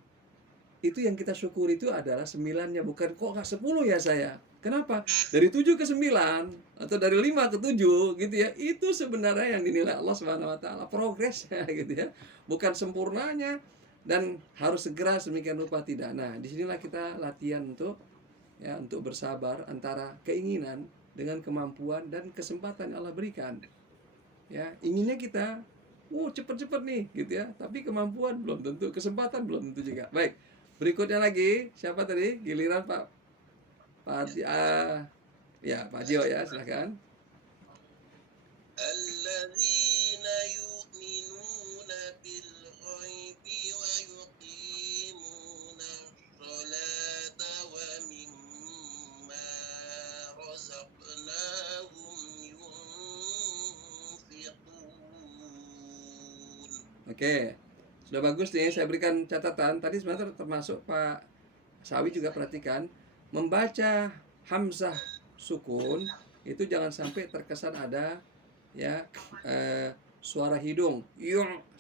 Itu yang kita syukuri itu adalah 9-nya, bukan kok nggak 10 ya saya. Kenapa? Dari 7 ke 9 atau dari 5 ke 7 gitu ya. Itu sebenarnya yang dinilai Allah Subhanahu wa taala, progresnya gitu ya. Bukan sempurnanya dan harus segera sedemikian rupa, tidak. Nah, disinilah kita latihan untuk bersabar antara keinginan dengan kemampuan dan kesempatan yang Allah berikan. Ya, inginnya kita cepet-cepet nih gitu ya, tapi kemampuan belum tentu, kesempatan belum tentu juga. Baik, berikutnya lagi siapa tadi? Giliran Pak Dio ya, silakan. Alladzina yu'minuna bil ghaibi wa yuqimuna sholata wa mimma razaqnahum yunfiqun. Oke, sudah bagus nih. Saya berikan catatan. Tadi sebenarnya termasuk Pak Sawi juga perhatikan. Membaca hamzah sukun itu jangan sampai terkesan ada ya suara hidung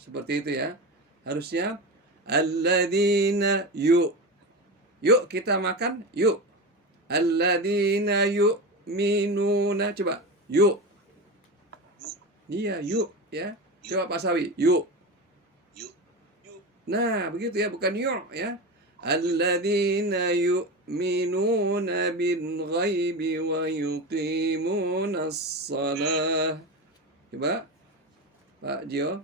seperti itu ya. Harusnya alladzina yuk kita makan yuk. Alladzina yu'minuna, coba yuk. Iya, yuk ya. Coba Pak Sawi, yuk. Nah, begitu ya, bukan yuk ya. Alladzina yu'minuna bil ghaibi wa yuqimuna shalah. Coba Pak Jio.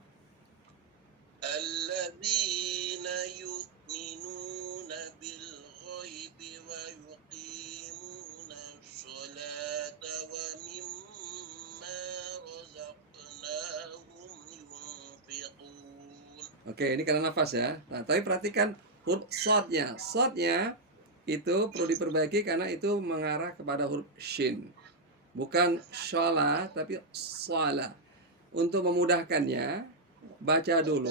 Alladzina yu'minuna bil ghaibi wa yuqimuna sholata wa mimma razaqnahum yunfiqun. Oke, ini karena nafas ya. Nah, tapi perhatikan huruf shadnya. Shadnya itu perlu diperbaiki karena itu mengarah kepada huruf shin. Bukan sholah, tapi sholah. Untuk memudahkannya, baca dulu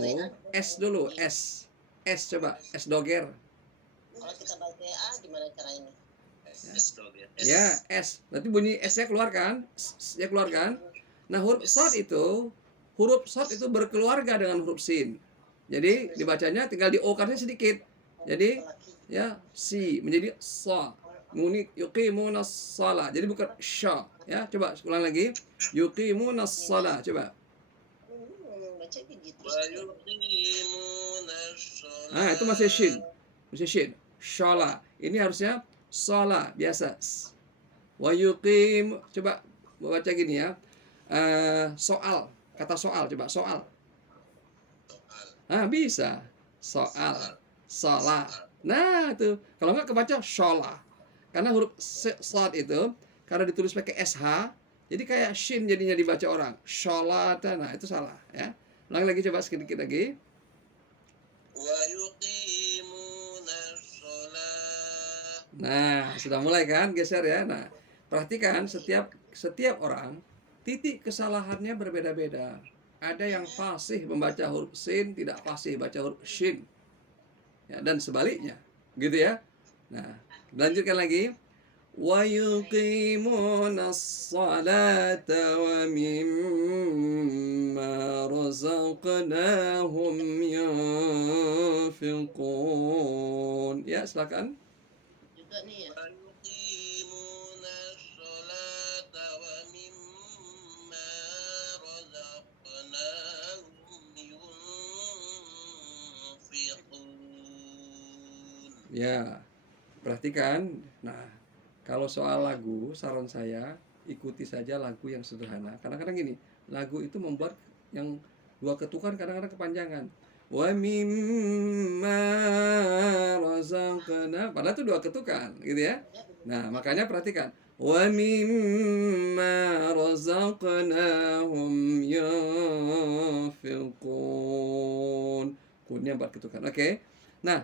S dulu, S. S coba, S doger. Kalau kita baca A gimana caranya? Ya, S. Nanti bunyi S-nya keluarkan. S-nya keluarkan. Nah, huruf shad itu berkeluarga dengan huruf shin. Jadi dibacanya tinggal di O-kannya sedikit. Jadi ya si menjadi sa. Muni yuqimunas shalah. Jadi bukan sya. Ya, coba ulang lagi. Yuqimunas shalah. Coba. Baca gitu. Wa yuqimuna sholata. Ah, itu masih shin. Masih shin. Shalah. Ini harusnya shalah biasa. Wa yuqim. Coba baca gini ya. Soal. Kata soal, coba soal. Bisa. Soal. Sholah. Nah, itu. Kalau nggak kebaca sholah. Karena huruf shad itu, karena ditulis pakai SH, jadi kayak shin jadinya dibaca orang. Sholat. Nah, itu salah. Ya. Ulang lagi coba sedikit lagi. Wa yuqimuna sholat. Nah, sudah mulai kan geser ya. Nah, perhatikan setiap orang titik kesalahannya berbeda-beda. Ada yang fasih membaca huruf sin, tidak fasih baca huruf shin. Ya, dan sebaliknya. Gitu ya. Nah, lanjutkan lagi. Wa yuqimunas salata wa mimma razaqnahum yunfiqun. Ya, silakan. Juga nih ya. Wa yuqimuna sholata wa mimma razaqnahum yunfiqun. Ya, perhatikan. Nah, kalau soal lagu, saran saya ikuti saja lagu yang sederhana. Kadang-kadang gini, lagu itu membuat yang dua ketukan kadang-kadang kepanjangan. Wa mimma razaqna, padahal itu dua ketukan, gitu ya. Nah, makanya perhatikan. Wa mimma razaqnahum yunfiqun. Kunnya 4 ketukan. Oke. Nah,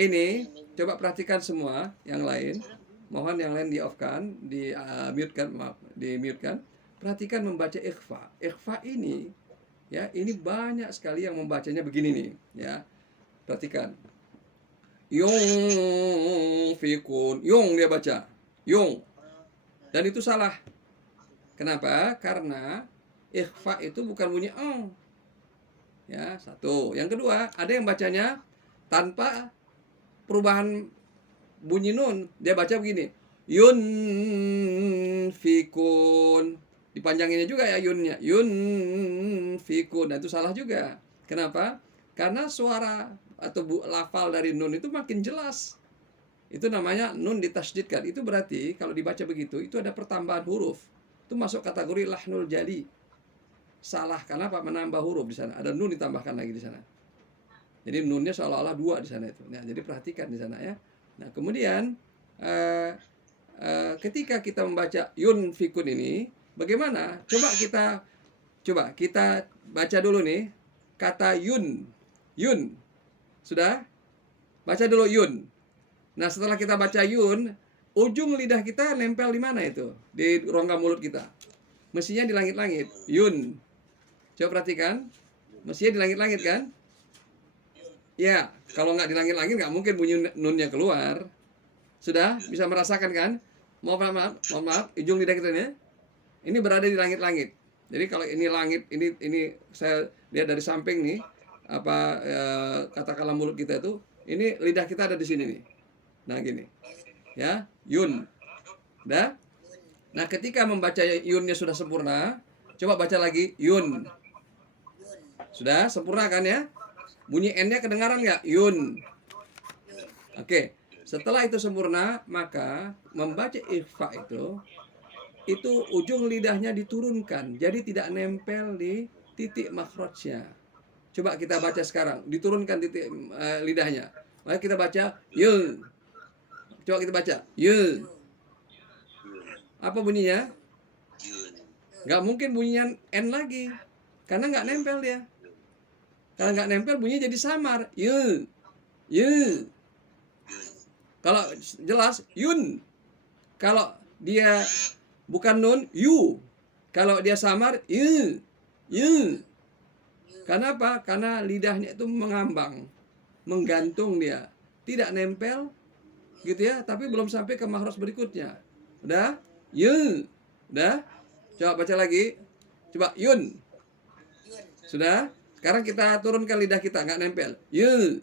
ini coba perhatikan semua yang lain. Mohon yang lain di-off-kan, di-mute-kan. Perhatikan membaca ikhfa. Ikhfa ini ya, ini banyak sekali yang membacanya begini nih, ya. Perhatikan. Yunfiqun. Yung dia baca. Yung. Dan itu salah. Kenapa? Karena ikhfa itu bukan bunyi eng. Ya, satu. Yang kedua, ada yang bacanya tanpa perubahan bunyi nun. Dia baca begini. Yunfikun. Dipanjanginnya juga ya yunnya. Yunfikun. Nah, itu salah juga. Kenapa? Karena suara atau lafal dari nun itu makin jelas. Itu namanya nun ditasydidkan. Itu berarti kalau dibaca begitu, itu ada pertambahan huruf. Itu masuk kategori lahnul jali. Salah, kenapa? Menambah huruf di sana. Ada nun ditambahkan lagi di sana. Jadi nunnya seolah-olah 2 di sana itu. Nah, jadi perhatikan di sana ya. Nah, kemudian ketika kita membaca yunfikun ini, bagaimana? Coba kita baca dulu nih kata yun. Yun. Sudah? Baca dulu yun. Nah, setelah kita baca yun, ujung lidah kita nempel di mana itu? Di rongga mulut kita. Mestinya di langit-langit. Yun. Coba perhatikan. Mestinya di langit-langit kan? Ya, kalau nggak di langit-langit nggak mungkin bunyi nunnya keluar. Sudah? Bisa merasakan kan? Mohon maaf, ujung lidah kita ini berada di langit-langit. Jadi kalau ini langit, ini saya lihat dari samping nih, katakanlah mulut kita itu, ini lidah kita ada di sini nih. Nah gini, ya, yun. Dah? Nah ketika membaca yunnya sudah sempurna, coba baca lagi yun. Sudah sempurna kan ya? Bunyi n-nya kedengaran nggak? Yun. Oke. Setelah itu sempurna, maka membaca ikhfa itu ujung lidahnya diturunkan. Jadi tidak nempel di titik makhrajnya. Coba kita baca sekarang. Diturunkan titik lidahnya. Maka kita baca yul. Coba kita baca yul. Apa bunyinya? Nggak mungkin bunyinya n lagi. Karena nggak nempel dia. Kalau nggak nempel bunyinya jadi samar. Yul. Yul. Kalau jelas yun. Kalau dia bukan nun, yu. Kalau dia samar, yu. Yu. Kenapa? Karena lidahnya itu mengambang, menggantung dia. Tidak nempel gitu ya, tapi belum sampai ke makhraj berikutnya. Udah? Yu. Udah? Coba baca lagi. Coba yun. Sudah? Sekarang kita turunkan lidah kita, nggak nempel. Yun.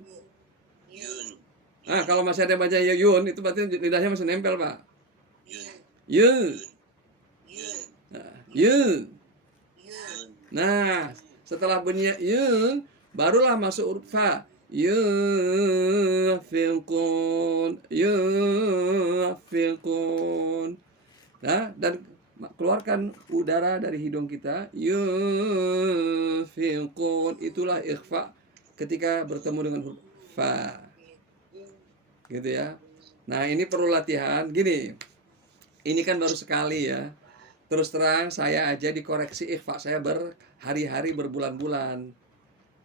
Nah, kalau masih ada baca yun, itu berarti lidahnya masih nempel, Pak. Yun. Nah, yun. Nah, setelah bunyi yun, barulah masuk huruf fa. Yunfikun. Yunfikun. Nah, dan keluarkan udara dari hidung kita. Yunfikun. Itulah ikhfa ketika bertemu dengan huruf fa. Gitu ya. Nah, ini perlu latihan. Gini. Ini kan baru sekali ya. Terus terang saya aja dikoreksi ikhfa saya berhari-hari, berbulan-bulan.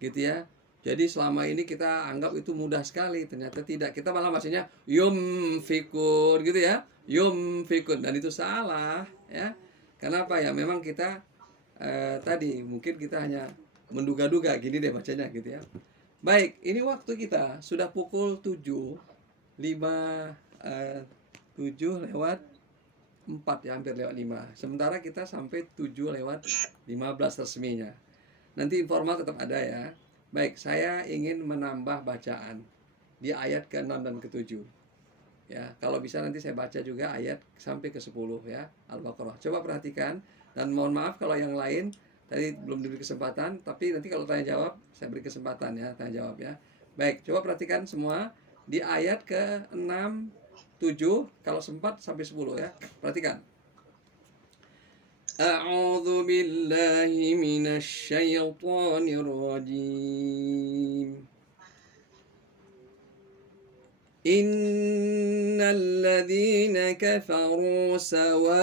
Gitu ya. Jadi selama ini kita anggap itu mudah sekali, ternyata tidak. Kita malah maksudnya yumfikun gitu ya. Yumfikun, dan itu salah ya. Kenapa ya? Memang kita tadi mungkin kita hanya menduga-duga gini deh bacanya gitu ya. Baik, ini waktu kita sudah pukul 7 lewat 4 ya, hampir lewat 5. Sementara kita sampai 7 lewat 15 resminya. Nanti informal tetap ada ya. Baik, saya ingin menambah bacaan di ayat ke-6 dan ke-7. Ya, kalau bisa nanti saya baca juga ayat sampai ke-10 ya, Al-Baqarah. Coba perhatikan, dan mohon maaf kalau yang lain tadi belum diberi kesempatan, tapi nanti kalau tanya jawab saya beri kesempatan ya, tanya jawab ya. Baik, coba perhatikan semua di ayat ke-6, 7, kalau sempat sampai 10 ya. Perhatikan. A'udzu billahi minasy syaithanir rajim. Innal ladzina kafaru sawa'un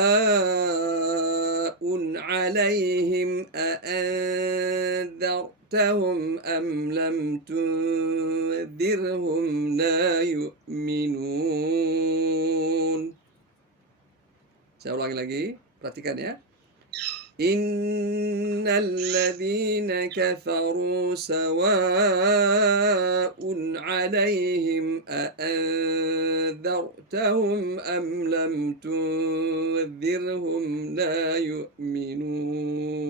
'alaihim a'anzartahum am lam tunzirhum la yu'minun. Saya ulangi lagi, perhatikan ya. Innal ladzina kafaru sawa'un 'alaihim أنذرتهم أم لم تنذرهم لا يؤمنون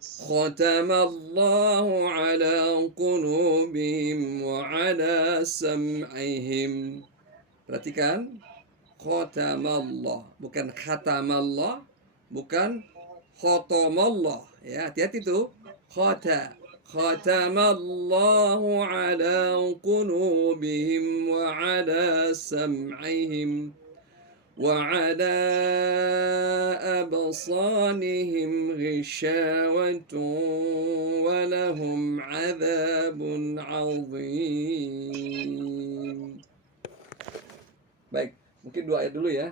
ختم الله على قلوبهم وعلى سمعهم. Perhatikan, khatamallah, bukan khatamallah, bukan khatamallah. Ya, hati-hati tuh. Khatamallahu ala qulubihim wa ala sam'ihim wa ala absarihim ghishawatun wa lahum 'adzabun 'adzim. Baik, mungkin 2 ayat dulu ya.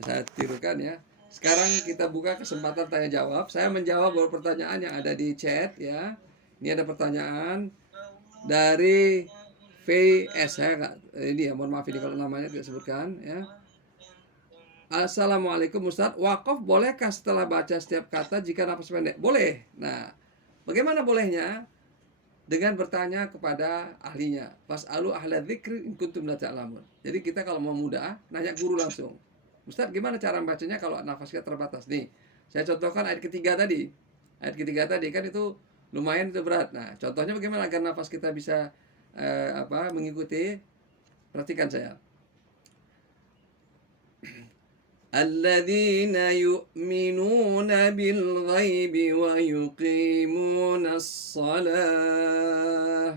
Saya tirukan ya. Sekarang kita buka kesempatan tanya jawab. Saya menjawab beberapa pertanyaan yang ada di chat ya. Ini ada pertanyaan dari VS. Ini ya, mohon maaf ini kalau namanya tidak sebutkan ya. Assalamualaikum Ustaz, wakaf bolehkah setelah baca setiap kata jika nafas pendek? Boleh. Nah, bagaimana bolehnya? Dengan bertanya kepada ahlinya. Fas'alu ahla dzikri in kuntum la ta'lamun. Jadi kita kalau mau mudah, nanya guru langsung. Ustaz, gimana cara bacanya kalau nafas kita terbatas? Nih, saya contohkan ayat ketiga tadi. Ayat ketiga tadi kan itu lumayan itu berat. Nah, contohnya bagaimana agar nafas kita bisa mengikuti? Perhatikan saya. Alladzina yu'minuna bil ghaibi wa yuqimunas shalah.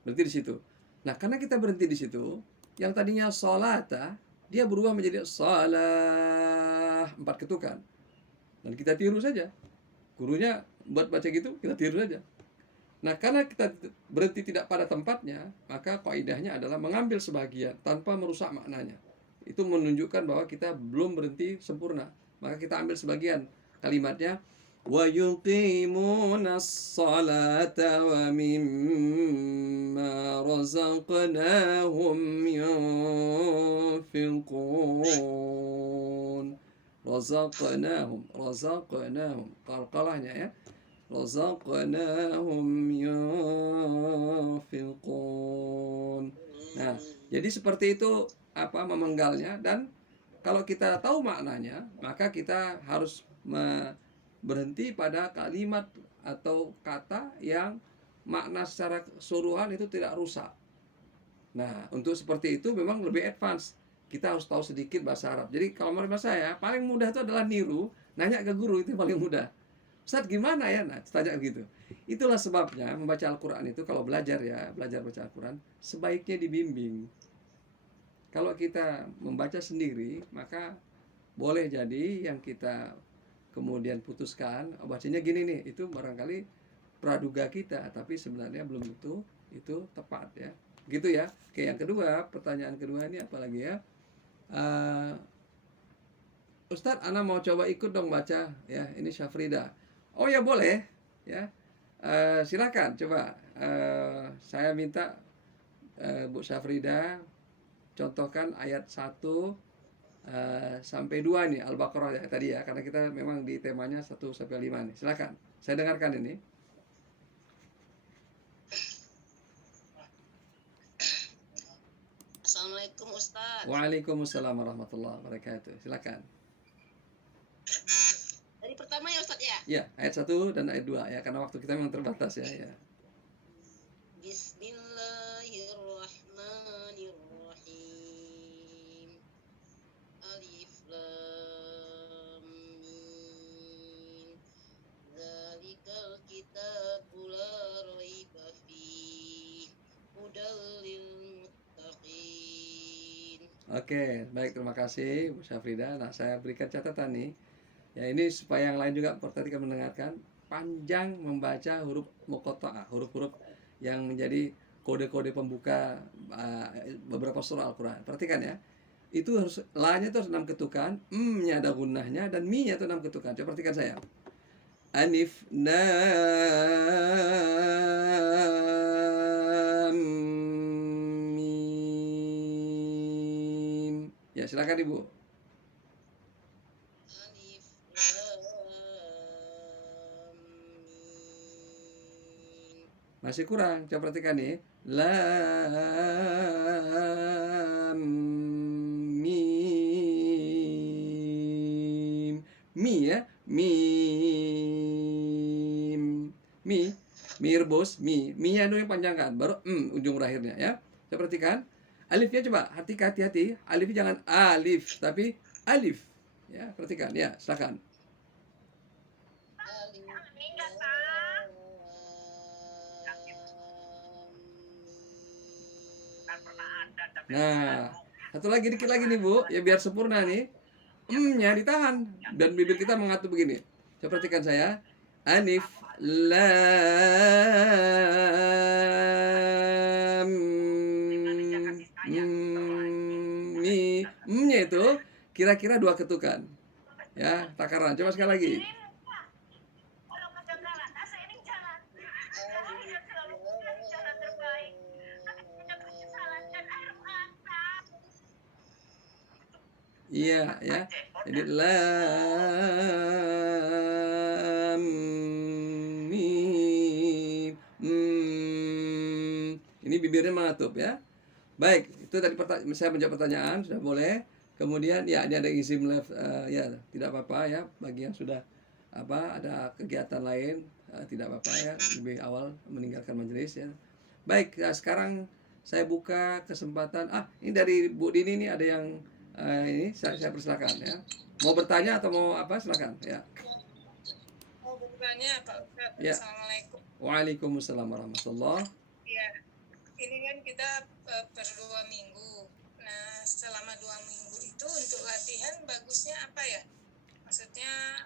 Berhenti di situ. Nah, karena kita berhenti di situ, yang tadinya salata, dia berubah menjadi salah, 4 ketukan. Dan kita tiru saja. Gurunya buat baca gitu, kita tiru saja. Nah, karena kita berhenti tidak pada tempatnya, maka kaidahnya adalah mengambil sebagian tanpa merusak maknanya. Itu menunjukkan bahwa kita belum berhenti sempurna. Maka kita ambil sebagian kalimatnya, wa yuqimunas salata wa mimma razaqnahum yunfiqun. Razaqnahum qalqalahnya ya. Razaqnahum yunfiqun. Nah, jadi seperti itu memenggalnya, dan kalau kita tahu maknanya, maka kita harus berhenti pada kalimat atau kata yang makna secara keseluruhan itu tidak rusak. Nah, untuk seperti itu memang lebih advance. Kita harus tahu sedikit bahasa Arab. Jadi kalau menurut saya paling mudah itu adalah niru, nanya ke guru itu paling mudah. Ustaz gimana ya? Nah, tanya begitu. Itulah sebabnya membaca Al-Quran itu kalau belajar baca Al-Quran, sebaiknya dibimbing. Kalau kita membaca sendiri, maka boleh jadi yang kita kemudian putuskan, bacanya gini nih, itu barangkali praduga kita, tapi sebenarnya belum tentu itu tepat ya. Gitu ya. Oke, yang kedua, pertanyaan kedua ini apa lagi ya? Ustadz, Ana mau coba ikut dong baca ya, ini Syafrida. Oh ya boleh ya. Silakan coba. Saya minta Bu Syafrida contohkan ayat 1 sampai 2 nih Al-Baqarah ya, tadi ya, karena kita memang di temanya 1 sampai 5 nih. Silakan. Saya dengarkan ini. Assalamualaikum Ustaz. Waalaikumsalam warahmatullahi wabarakatuh. Silakan. Dari pertama ya Ustaz ya. Ya, ayat 1 dan ayat 2 ya, karena waktu kita memang terbatas ya. Bismillahirrahmanirrahim. Alif lam mim. Dzalikal kitabu la raiba fihi hudal lil muttaqin. Oke, baik, terima kasih Bu Syafrida. Nah, saya berikan catatan nih. Ya, ini supaya yang lain juga perhatikan mendengarkan. Panjang membaca huruf muqatta'ah, huruf-huruf yang menjadi kode-kode pembuka beberapa surah Al-Quran. Perhatikan ya. Itu harus, la-nya itu harus 6 ketukan, m-nya ada gunnahnya, dan mi-nya itu 6 ketukan. Coba perhatikan saya. Alif, lam, mim. Ya, silakan Ibu. Alif lam mim. Masih kurang. Coba perhatikan nih. Lam mim. Mi ya. Mim. Mi rebus, mi-nya dulu yang panjangkan, baru ujung berakhirnya ya. Coba perhatikan. Alifnya coba, hati-hati. Alifnya jangan alif, tapi alif. Ya, perhatikan ya, silakan. Alif Nah, satu lagi dikit lagi nih Bu, ya biar sempurna nih. Nya ditahan dan bibir kita mengatur begini. Coba perhatikan saya. Alif lam mi. Nya itu kira-kira 2 ketukan. Ya, takaran. Coba sekali lagi. Iya, ya. Jadi lam mim. Ini bibirnya mengatup ya. Baik, itu tadi saya menjawab pertanyaan, sudah boleh. Kemudian ya ini ada izin live, ya tidak apa-apa ya bagi yang sudah ada kegiatan lain, tidak apa-apa ya lebih awal meninggalkan majelis ya. Baik, ya, sekarang saya buka kesempatan. Ini dari Bu Dini ini ada yang ini saya persilakan ya. Mau bertanya atau mau apa? Silakan ya. Mau bertanya Pak Ustadz. Ya. Assalamualaikum. Waalaikumsalam warahmatullahi. Ya, ini kan kita per 2 minggu. Nah, selama 2 minggu itu untuk latihan bagusnya apa ya? Maksudnya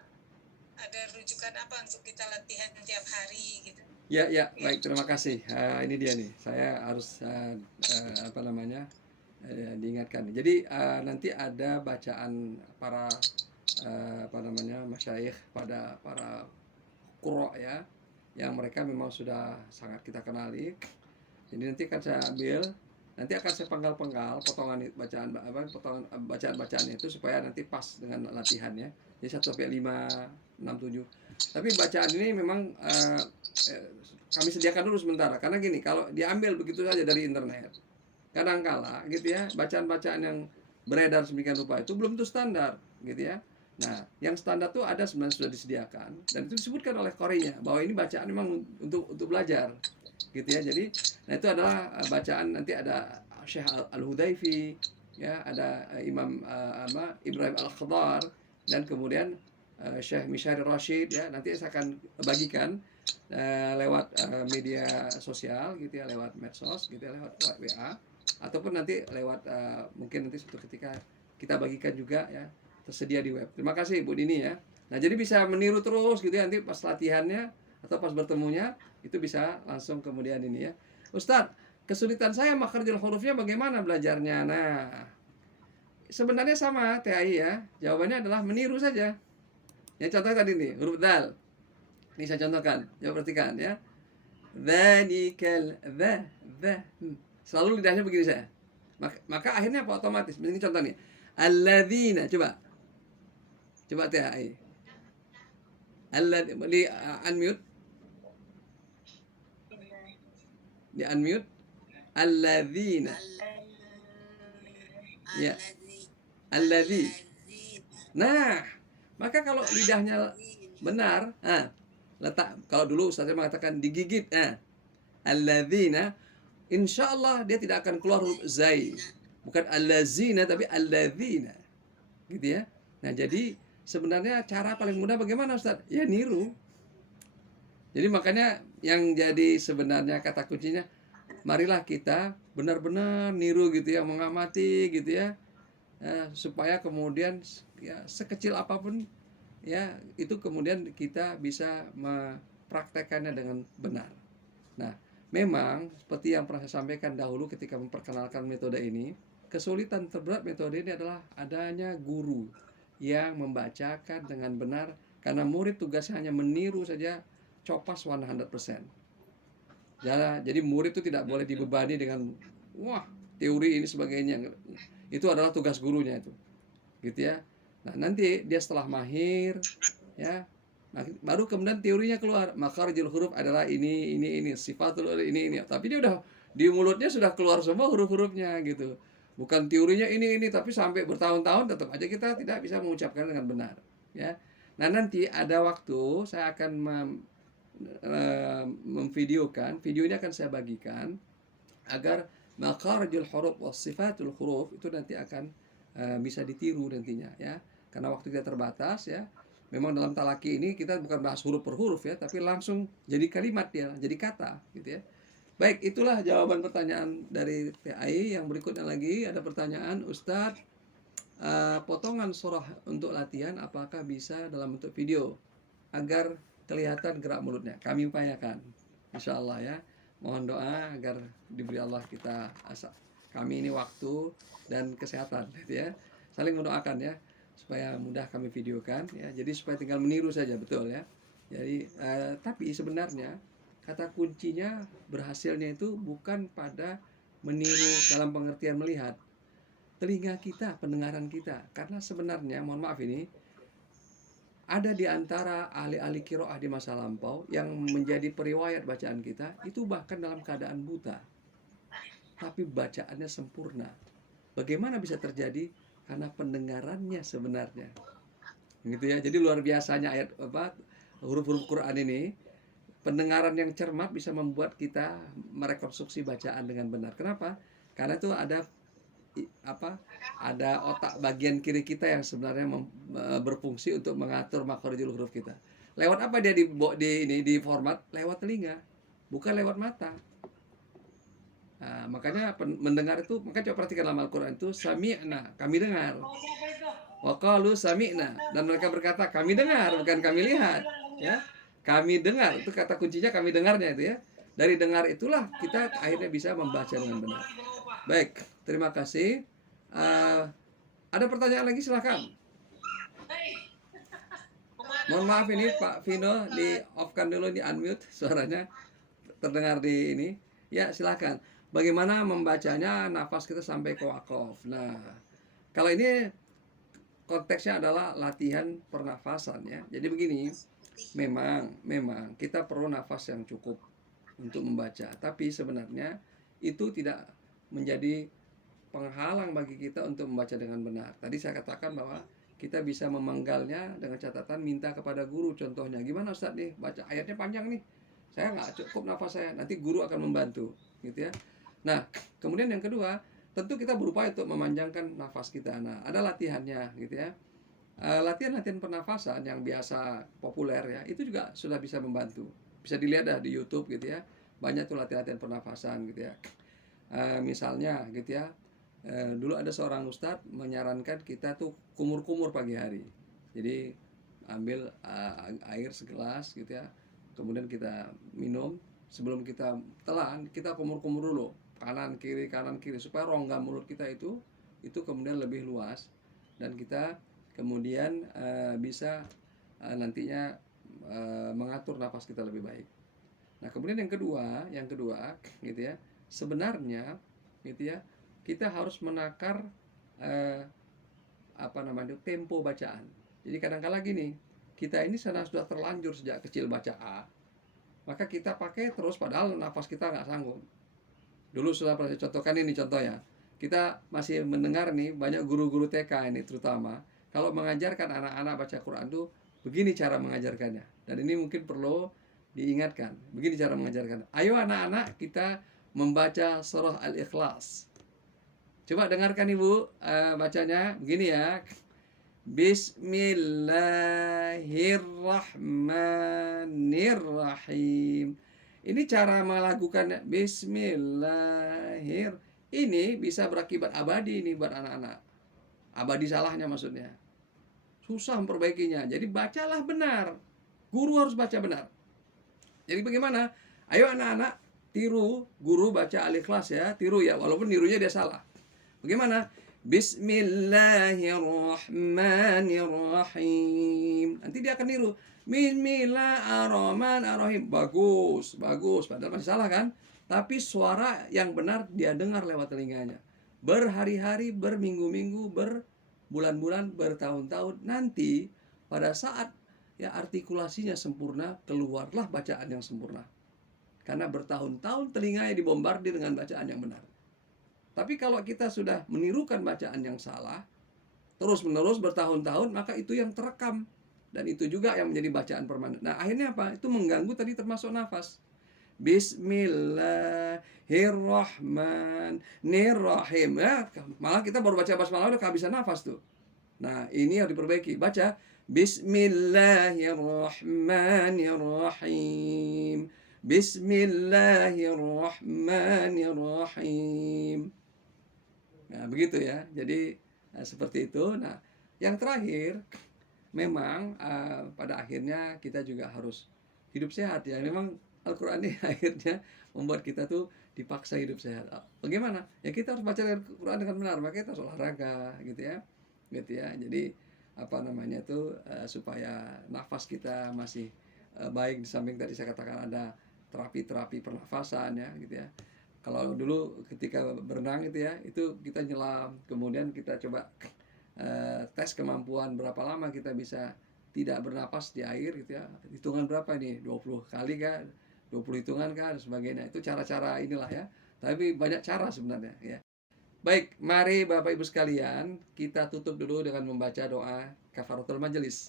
ada rujukan apa untuk kita latihan tiap hari gitu? Ya, baik, terima kasih. Ini dia nih, saya harus diingatkan. Jadi nanti ada bacaan para masyayikh pada para qurra ya, yang mereka memang sudah sangat kita kenali. Jadi nanti akan saya ambil, nanti akan saya penggal-penggal potongan bacaan-bacaannya itu supaya nanti pas dengan latihannya. Jadi 1 sampai 5, 6, 7. Tapi bacaan ini memang kami sediakan dulu sementara, karena gini, kalau diambil begitu saja dari internet, kadangkala gitu ya, bacaan-bacaan yang beredar sedemikian rupa itu belum tentu standar gitu ya. Nah, yang standar tuh ada sebenarnya sudah disediakan dan itu disebutkan oleh Qorinya bahwa ini bacaan memang untuk belajar gitu ya. Jadi, nah itu adalah bacaan, nanti ada Syekh Al-Hudaifi ya, ada Imam Ibrahim Al-Khadar, dan kemudian Syekh Mishari Rashid ya. Nanti saya akan bagikan lewat media sosial gitu ya, lewat medsos gitu ya, lewat WA, ataupun nanti lewat mungkin nanti suatu ketika kita bagikan juga ya, tersedia di web. Terima kasih Bu Dini ya. Nah, jadi bisa meniru terus gitu ya, nanti pas latihannya atau pas bertemunya itu bisa langsung kemudian ini ya. Ustadz, kesulitan saya makhrajul hurufnya bagaimana belajarnya? Nah, sebenarnya sama TAI ya. Jawabannya adalah meniru saja. Ya, contoh tadi nih, huruf dal. Ini saya contohkan, coba perhatikan ya. Dzalikal dza. Selalu lidahnya begini saya. Maka akhirnya apa? Otomatis. Ini contoh nih. Alladzina, coba TAI. Di unmute. Di unmute. Alladzina. Ya. Alladzi. Nah, maka kalau lidahnya benar, letak, kalau dulu Ustaznya mengatakan digigit, alladzina, insyaallah dia tidak akan keluar huruf zai. Bukan allazina tapi alladzina. Gitu ya. Nah, jadi sebenarnya cara paling mudah bagaimana Ustaz? Ya niru. Jadi makanya yang jadi sebenarnya kata kuncinya, marilah kita benar-benar niru gitu ya, mengamati gitu ya. Supaya kemudian ya sekecil apapun ya itu kemudian kita bisa mempraktekannya dengan benar. Nah, memang seperti yang pernah saya sampaikan dahulu ketika memperkenalkan metode ini, kesulitan terberat metode ini adalah adanya guru yang membacakan dengan benar, karena murid tugasnya hanya meniru saja, copas 100%. Jadi murid itu tidak boleh dibebani dengan teori ini sebagainya. Itu adalah tugas gurunya itu. Gitu ya. Nah, nanti dia setelah mahir ya, Nah, baru kemudian teorinya keluar. Makharijul huruf adalah ini, sifatul ini. Tapi dia udah di mulutnya sudah keluar semua huruf-hurufnya gitu. Bukan teorinya ini, tapi sampai bertahun-tahun tetap aja kita tidak bisa mengucapkan dengan benar, ya. Nah, nanti ada waktu saya akan memvideokan, video ini akan saya bagikan agar makharijul huruf was sifatul huruf itu nanti akan bisa ditiru nantinya, ya. Karena waktu kita terbatas, ya. Memang dalam talaki ini kita bukan bahas huruf per huruf, ya, tapi langsung jadi kalimat dia, jadi kata gitu, ya. Baik, itulah jawaban pertanyaan dari TAI. Yang berikutnya lagi ada pertanyaan, Ustadz, potongan surah untuk latihan apakah bisa dalam bentuk video agar kelihatan gerak mulutnya? Kami upayakan, insya Allah, ya. Mohon doa agar diberi Allah kita kami ini waktu dan kesehatan, gitu, ya. Saling mendoakan, ya, supaya mudah kami videokan, ya. Jadi supaya tinggal meniru saja, betul, ya. Jadi tapi sebenarnya kata kuncinya berhasilnya itu bukan pada meniru dalam pengertian melihat. Telinga kita, pendengaran kita. Karena sebenarnya, mohon maaf ini, ada di antara ahli-ahli qiraah di masa lampau yang menjadi periwayat bacaan kita, itu bahkan dalam keadaan buta. Tapi bacaannya sempurna. Bagaimana bisa terjadi? Karena pendengarannya sebenarnya. Gitu, ya. Jadi luar biasanya huruf-huruf Quran ini. Pendengaran yang cermat bisa membuat kita merekonstruksi bacaan dengan benar. Kenapa? Karena itu ada otak bagian kiri kita yang sebenarnya berfungsi untuk mengatur makharijul huruf kita. Lewat apa dia di format? Lewat telinga, bukan lewat mata. Nah, makanya mendengar itu, maka coba perhatikan dalam Al-Quran itu sami'na, kami dengar. Wa qalu sami'na, dan mereka berkata kami dengar, bukan kami lihat, ya. Kami dengar, itu kata kuncinya kami dengarnya itu, ya. Dari dengar itulah kita akhirnya bisa membaca dengan benar. Baik, terima kasih. Ada pertanyaan lagi, silakan. Mohon maaf ini Pak Vino, di off-kan dulu, di unmute suaranya terdengar di ini. Ya, silakan. Bagaimana membacanya nafas kita sampai ke waqaf. Nah, kalau ini konteksnya adalah latihan pernafasan, ya. Jadi begini, memang kita perlu nafas yang cukup untuk membaca, tapi sebenarnya itu tidak menjadi penghalang bagi kita untuk membaca dengan benar. Tadi saya katakan bahwa kita bisa memenggalnya dengan catatan minta kepada guru. Contohnya, gimana Ustadz nih, baca ayatnya panjang nih, saya nggak cukup nafas saya, nanti guru akan membantu, gitu, ya. Nah, kemudian yang kedua, tentu kita berupaya untuk memanjangkan nafas kita. Nah, ada latihannya, gitu, ya. Latihan-latihan pernafasan yang biasa populer, ya, itu juga sudah bisa membantu. Bisa dilihat dah di YouTube, gitu, ya. Banyak tuh latihan-latihan pernafasan, gitu, ya. Misalnya, gitu, ya. Dulu ada seorang ustadz menyarankan kita tuh kumur-kumur pagi hari. Jadi ambil air segelas, gitu, ya. Kemudian kita minum, sebelum kita telan, kita kumur-kumur dulu, kanan kiri supaya rongga mulut kita itu kemudian lebih luas, dan kita kemudian bisa nantinya mengatur nafas kita lebih baik. Nah, kemudian yang kedua, gitu, ya, sebenarnya, gitu, ya, kita harus menakar tempo bacaan. Jadi kadang-kala gini, kita ini sudah terlanjur sejak kecil baca A, maka kita pakai terus padahal nafas kita nggak sanggup. Dulu sudah pernah contohkan ini contohnya. Kita masih mendengar nih banyak guru-guru TK ini terutama, kalau mengajarkan anak-anak baca Quran tuh begini cara mengajarkannya. Dan ini mungkin perlu diingatkan. Begini cara mengajarkan. Ayo anak-anak kita membaca surah Al-Ikhlas. Coba dengarkan Ibu bacanya begini, ya. Bismillahirrahmanirrahim. Ini cara melakukannya. Bismillahir. Ini bisa berakibat abadi ini buat anak-anak. Abadi salahnya maksudnya. Susah memperbaikinya. Jadi bacalah benar. Guru harus baca benar. Jadi bagaimana? Ayo anak-anak tiru guru baca Al-Ikhlas, ya. Tiru, ya, walaupun nirunya dia salah. Bagaimana? Bismillahirrahmanirrahim. Nanti dia akan niru. Bismillahirrahmanirrahim. Bagus. Padahal masih salah kan? Tapi suara yang benar dia dengar lewat telinganya. Berhari-hari, berminggu-minggu, berbulan-bulan, bertahun-tahun. Nanti pada saat ya artikulasinya sempurna, keluarlah bacaan yang sempurna. Karena bertahun-tahun telinganya dibombardir dengan bacaan yang benar. Tapi kalau kita sudah menirukan bacaan yang salah, terus-menerus bertahun-tahun, maka itu yang terekam. Dan itu juga yang menjadi bacaan permanen. Nah, akhirnya apa? Itu mengganggu tadi termasuk nafas. Bismillahirrahmanirrahim. Ya, malah kita baru baca basmalah udah kehabisan nafas tuh. Nah, ini yang diperbaiki. Baca Bismillahirrahmanirrahim. Bismillahirrahmanirrahim. Nah, begitu ya. Jadi seperti itu. Nah, yang terakhir memang pada akhirnya kita juga harus hidup sehat ya. Memang Al-Quran ini akhirnya membuat kita tuh dipaksa hidup sehat. Bagaimana? Ya kita harus baca Al-Quran dengan benar. Makanya kita harus olahraga gitu ya. Jadi apa namanya tuh supaya nafas kita masih baik. Di samping tadi saya katakan ada terapi pernafasan ya gitu ya. Kalau dulu ketika berenang itu ya, itu kita nyelam, kemudian kita coba tes kemampuan berapa lama kita bisa tidak bernapas di air gitu ya. Hitungan berapa ini? 20 kali kah? 20 hitungan kah? Dan sebagainya. Itu cara-cara inilah ya. Tapi banyak cara sebenarnya ya. Baik, mari Bapak Ibu sekalian, kita tutup dulu dengan membaca doa kafaratul majelis.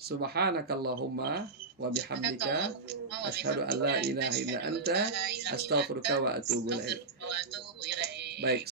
Subhanakallahumma wa bihamdika asyhadu an la ilaha illa anta astaghfiruka wa atubu ilaik. Baik.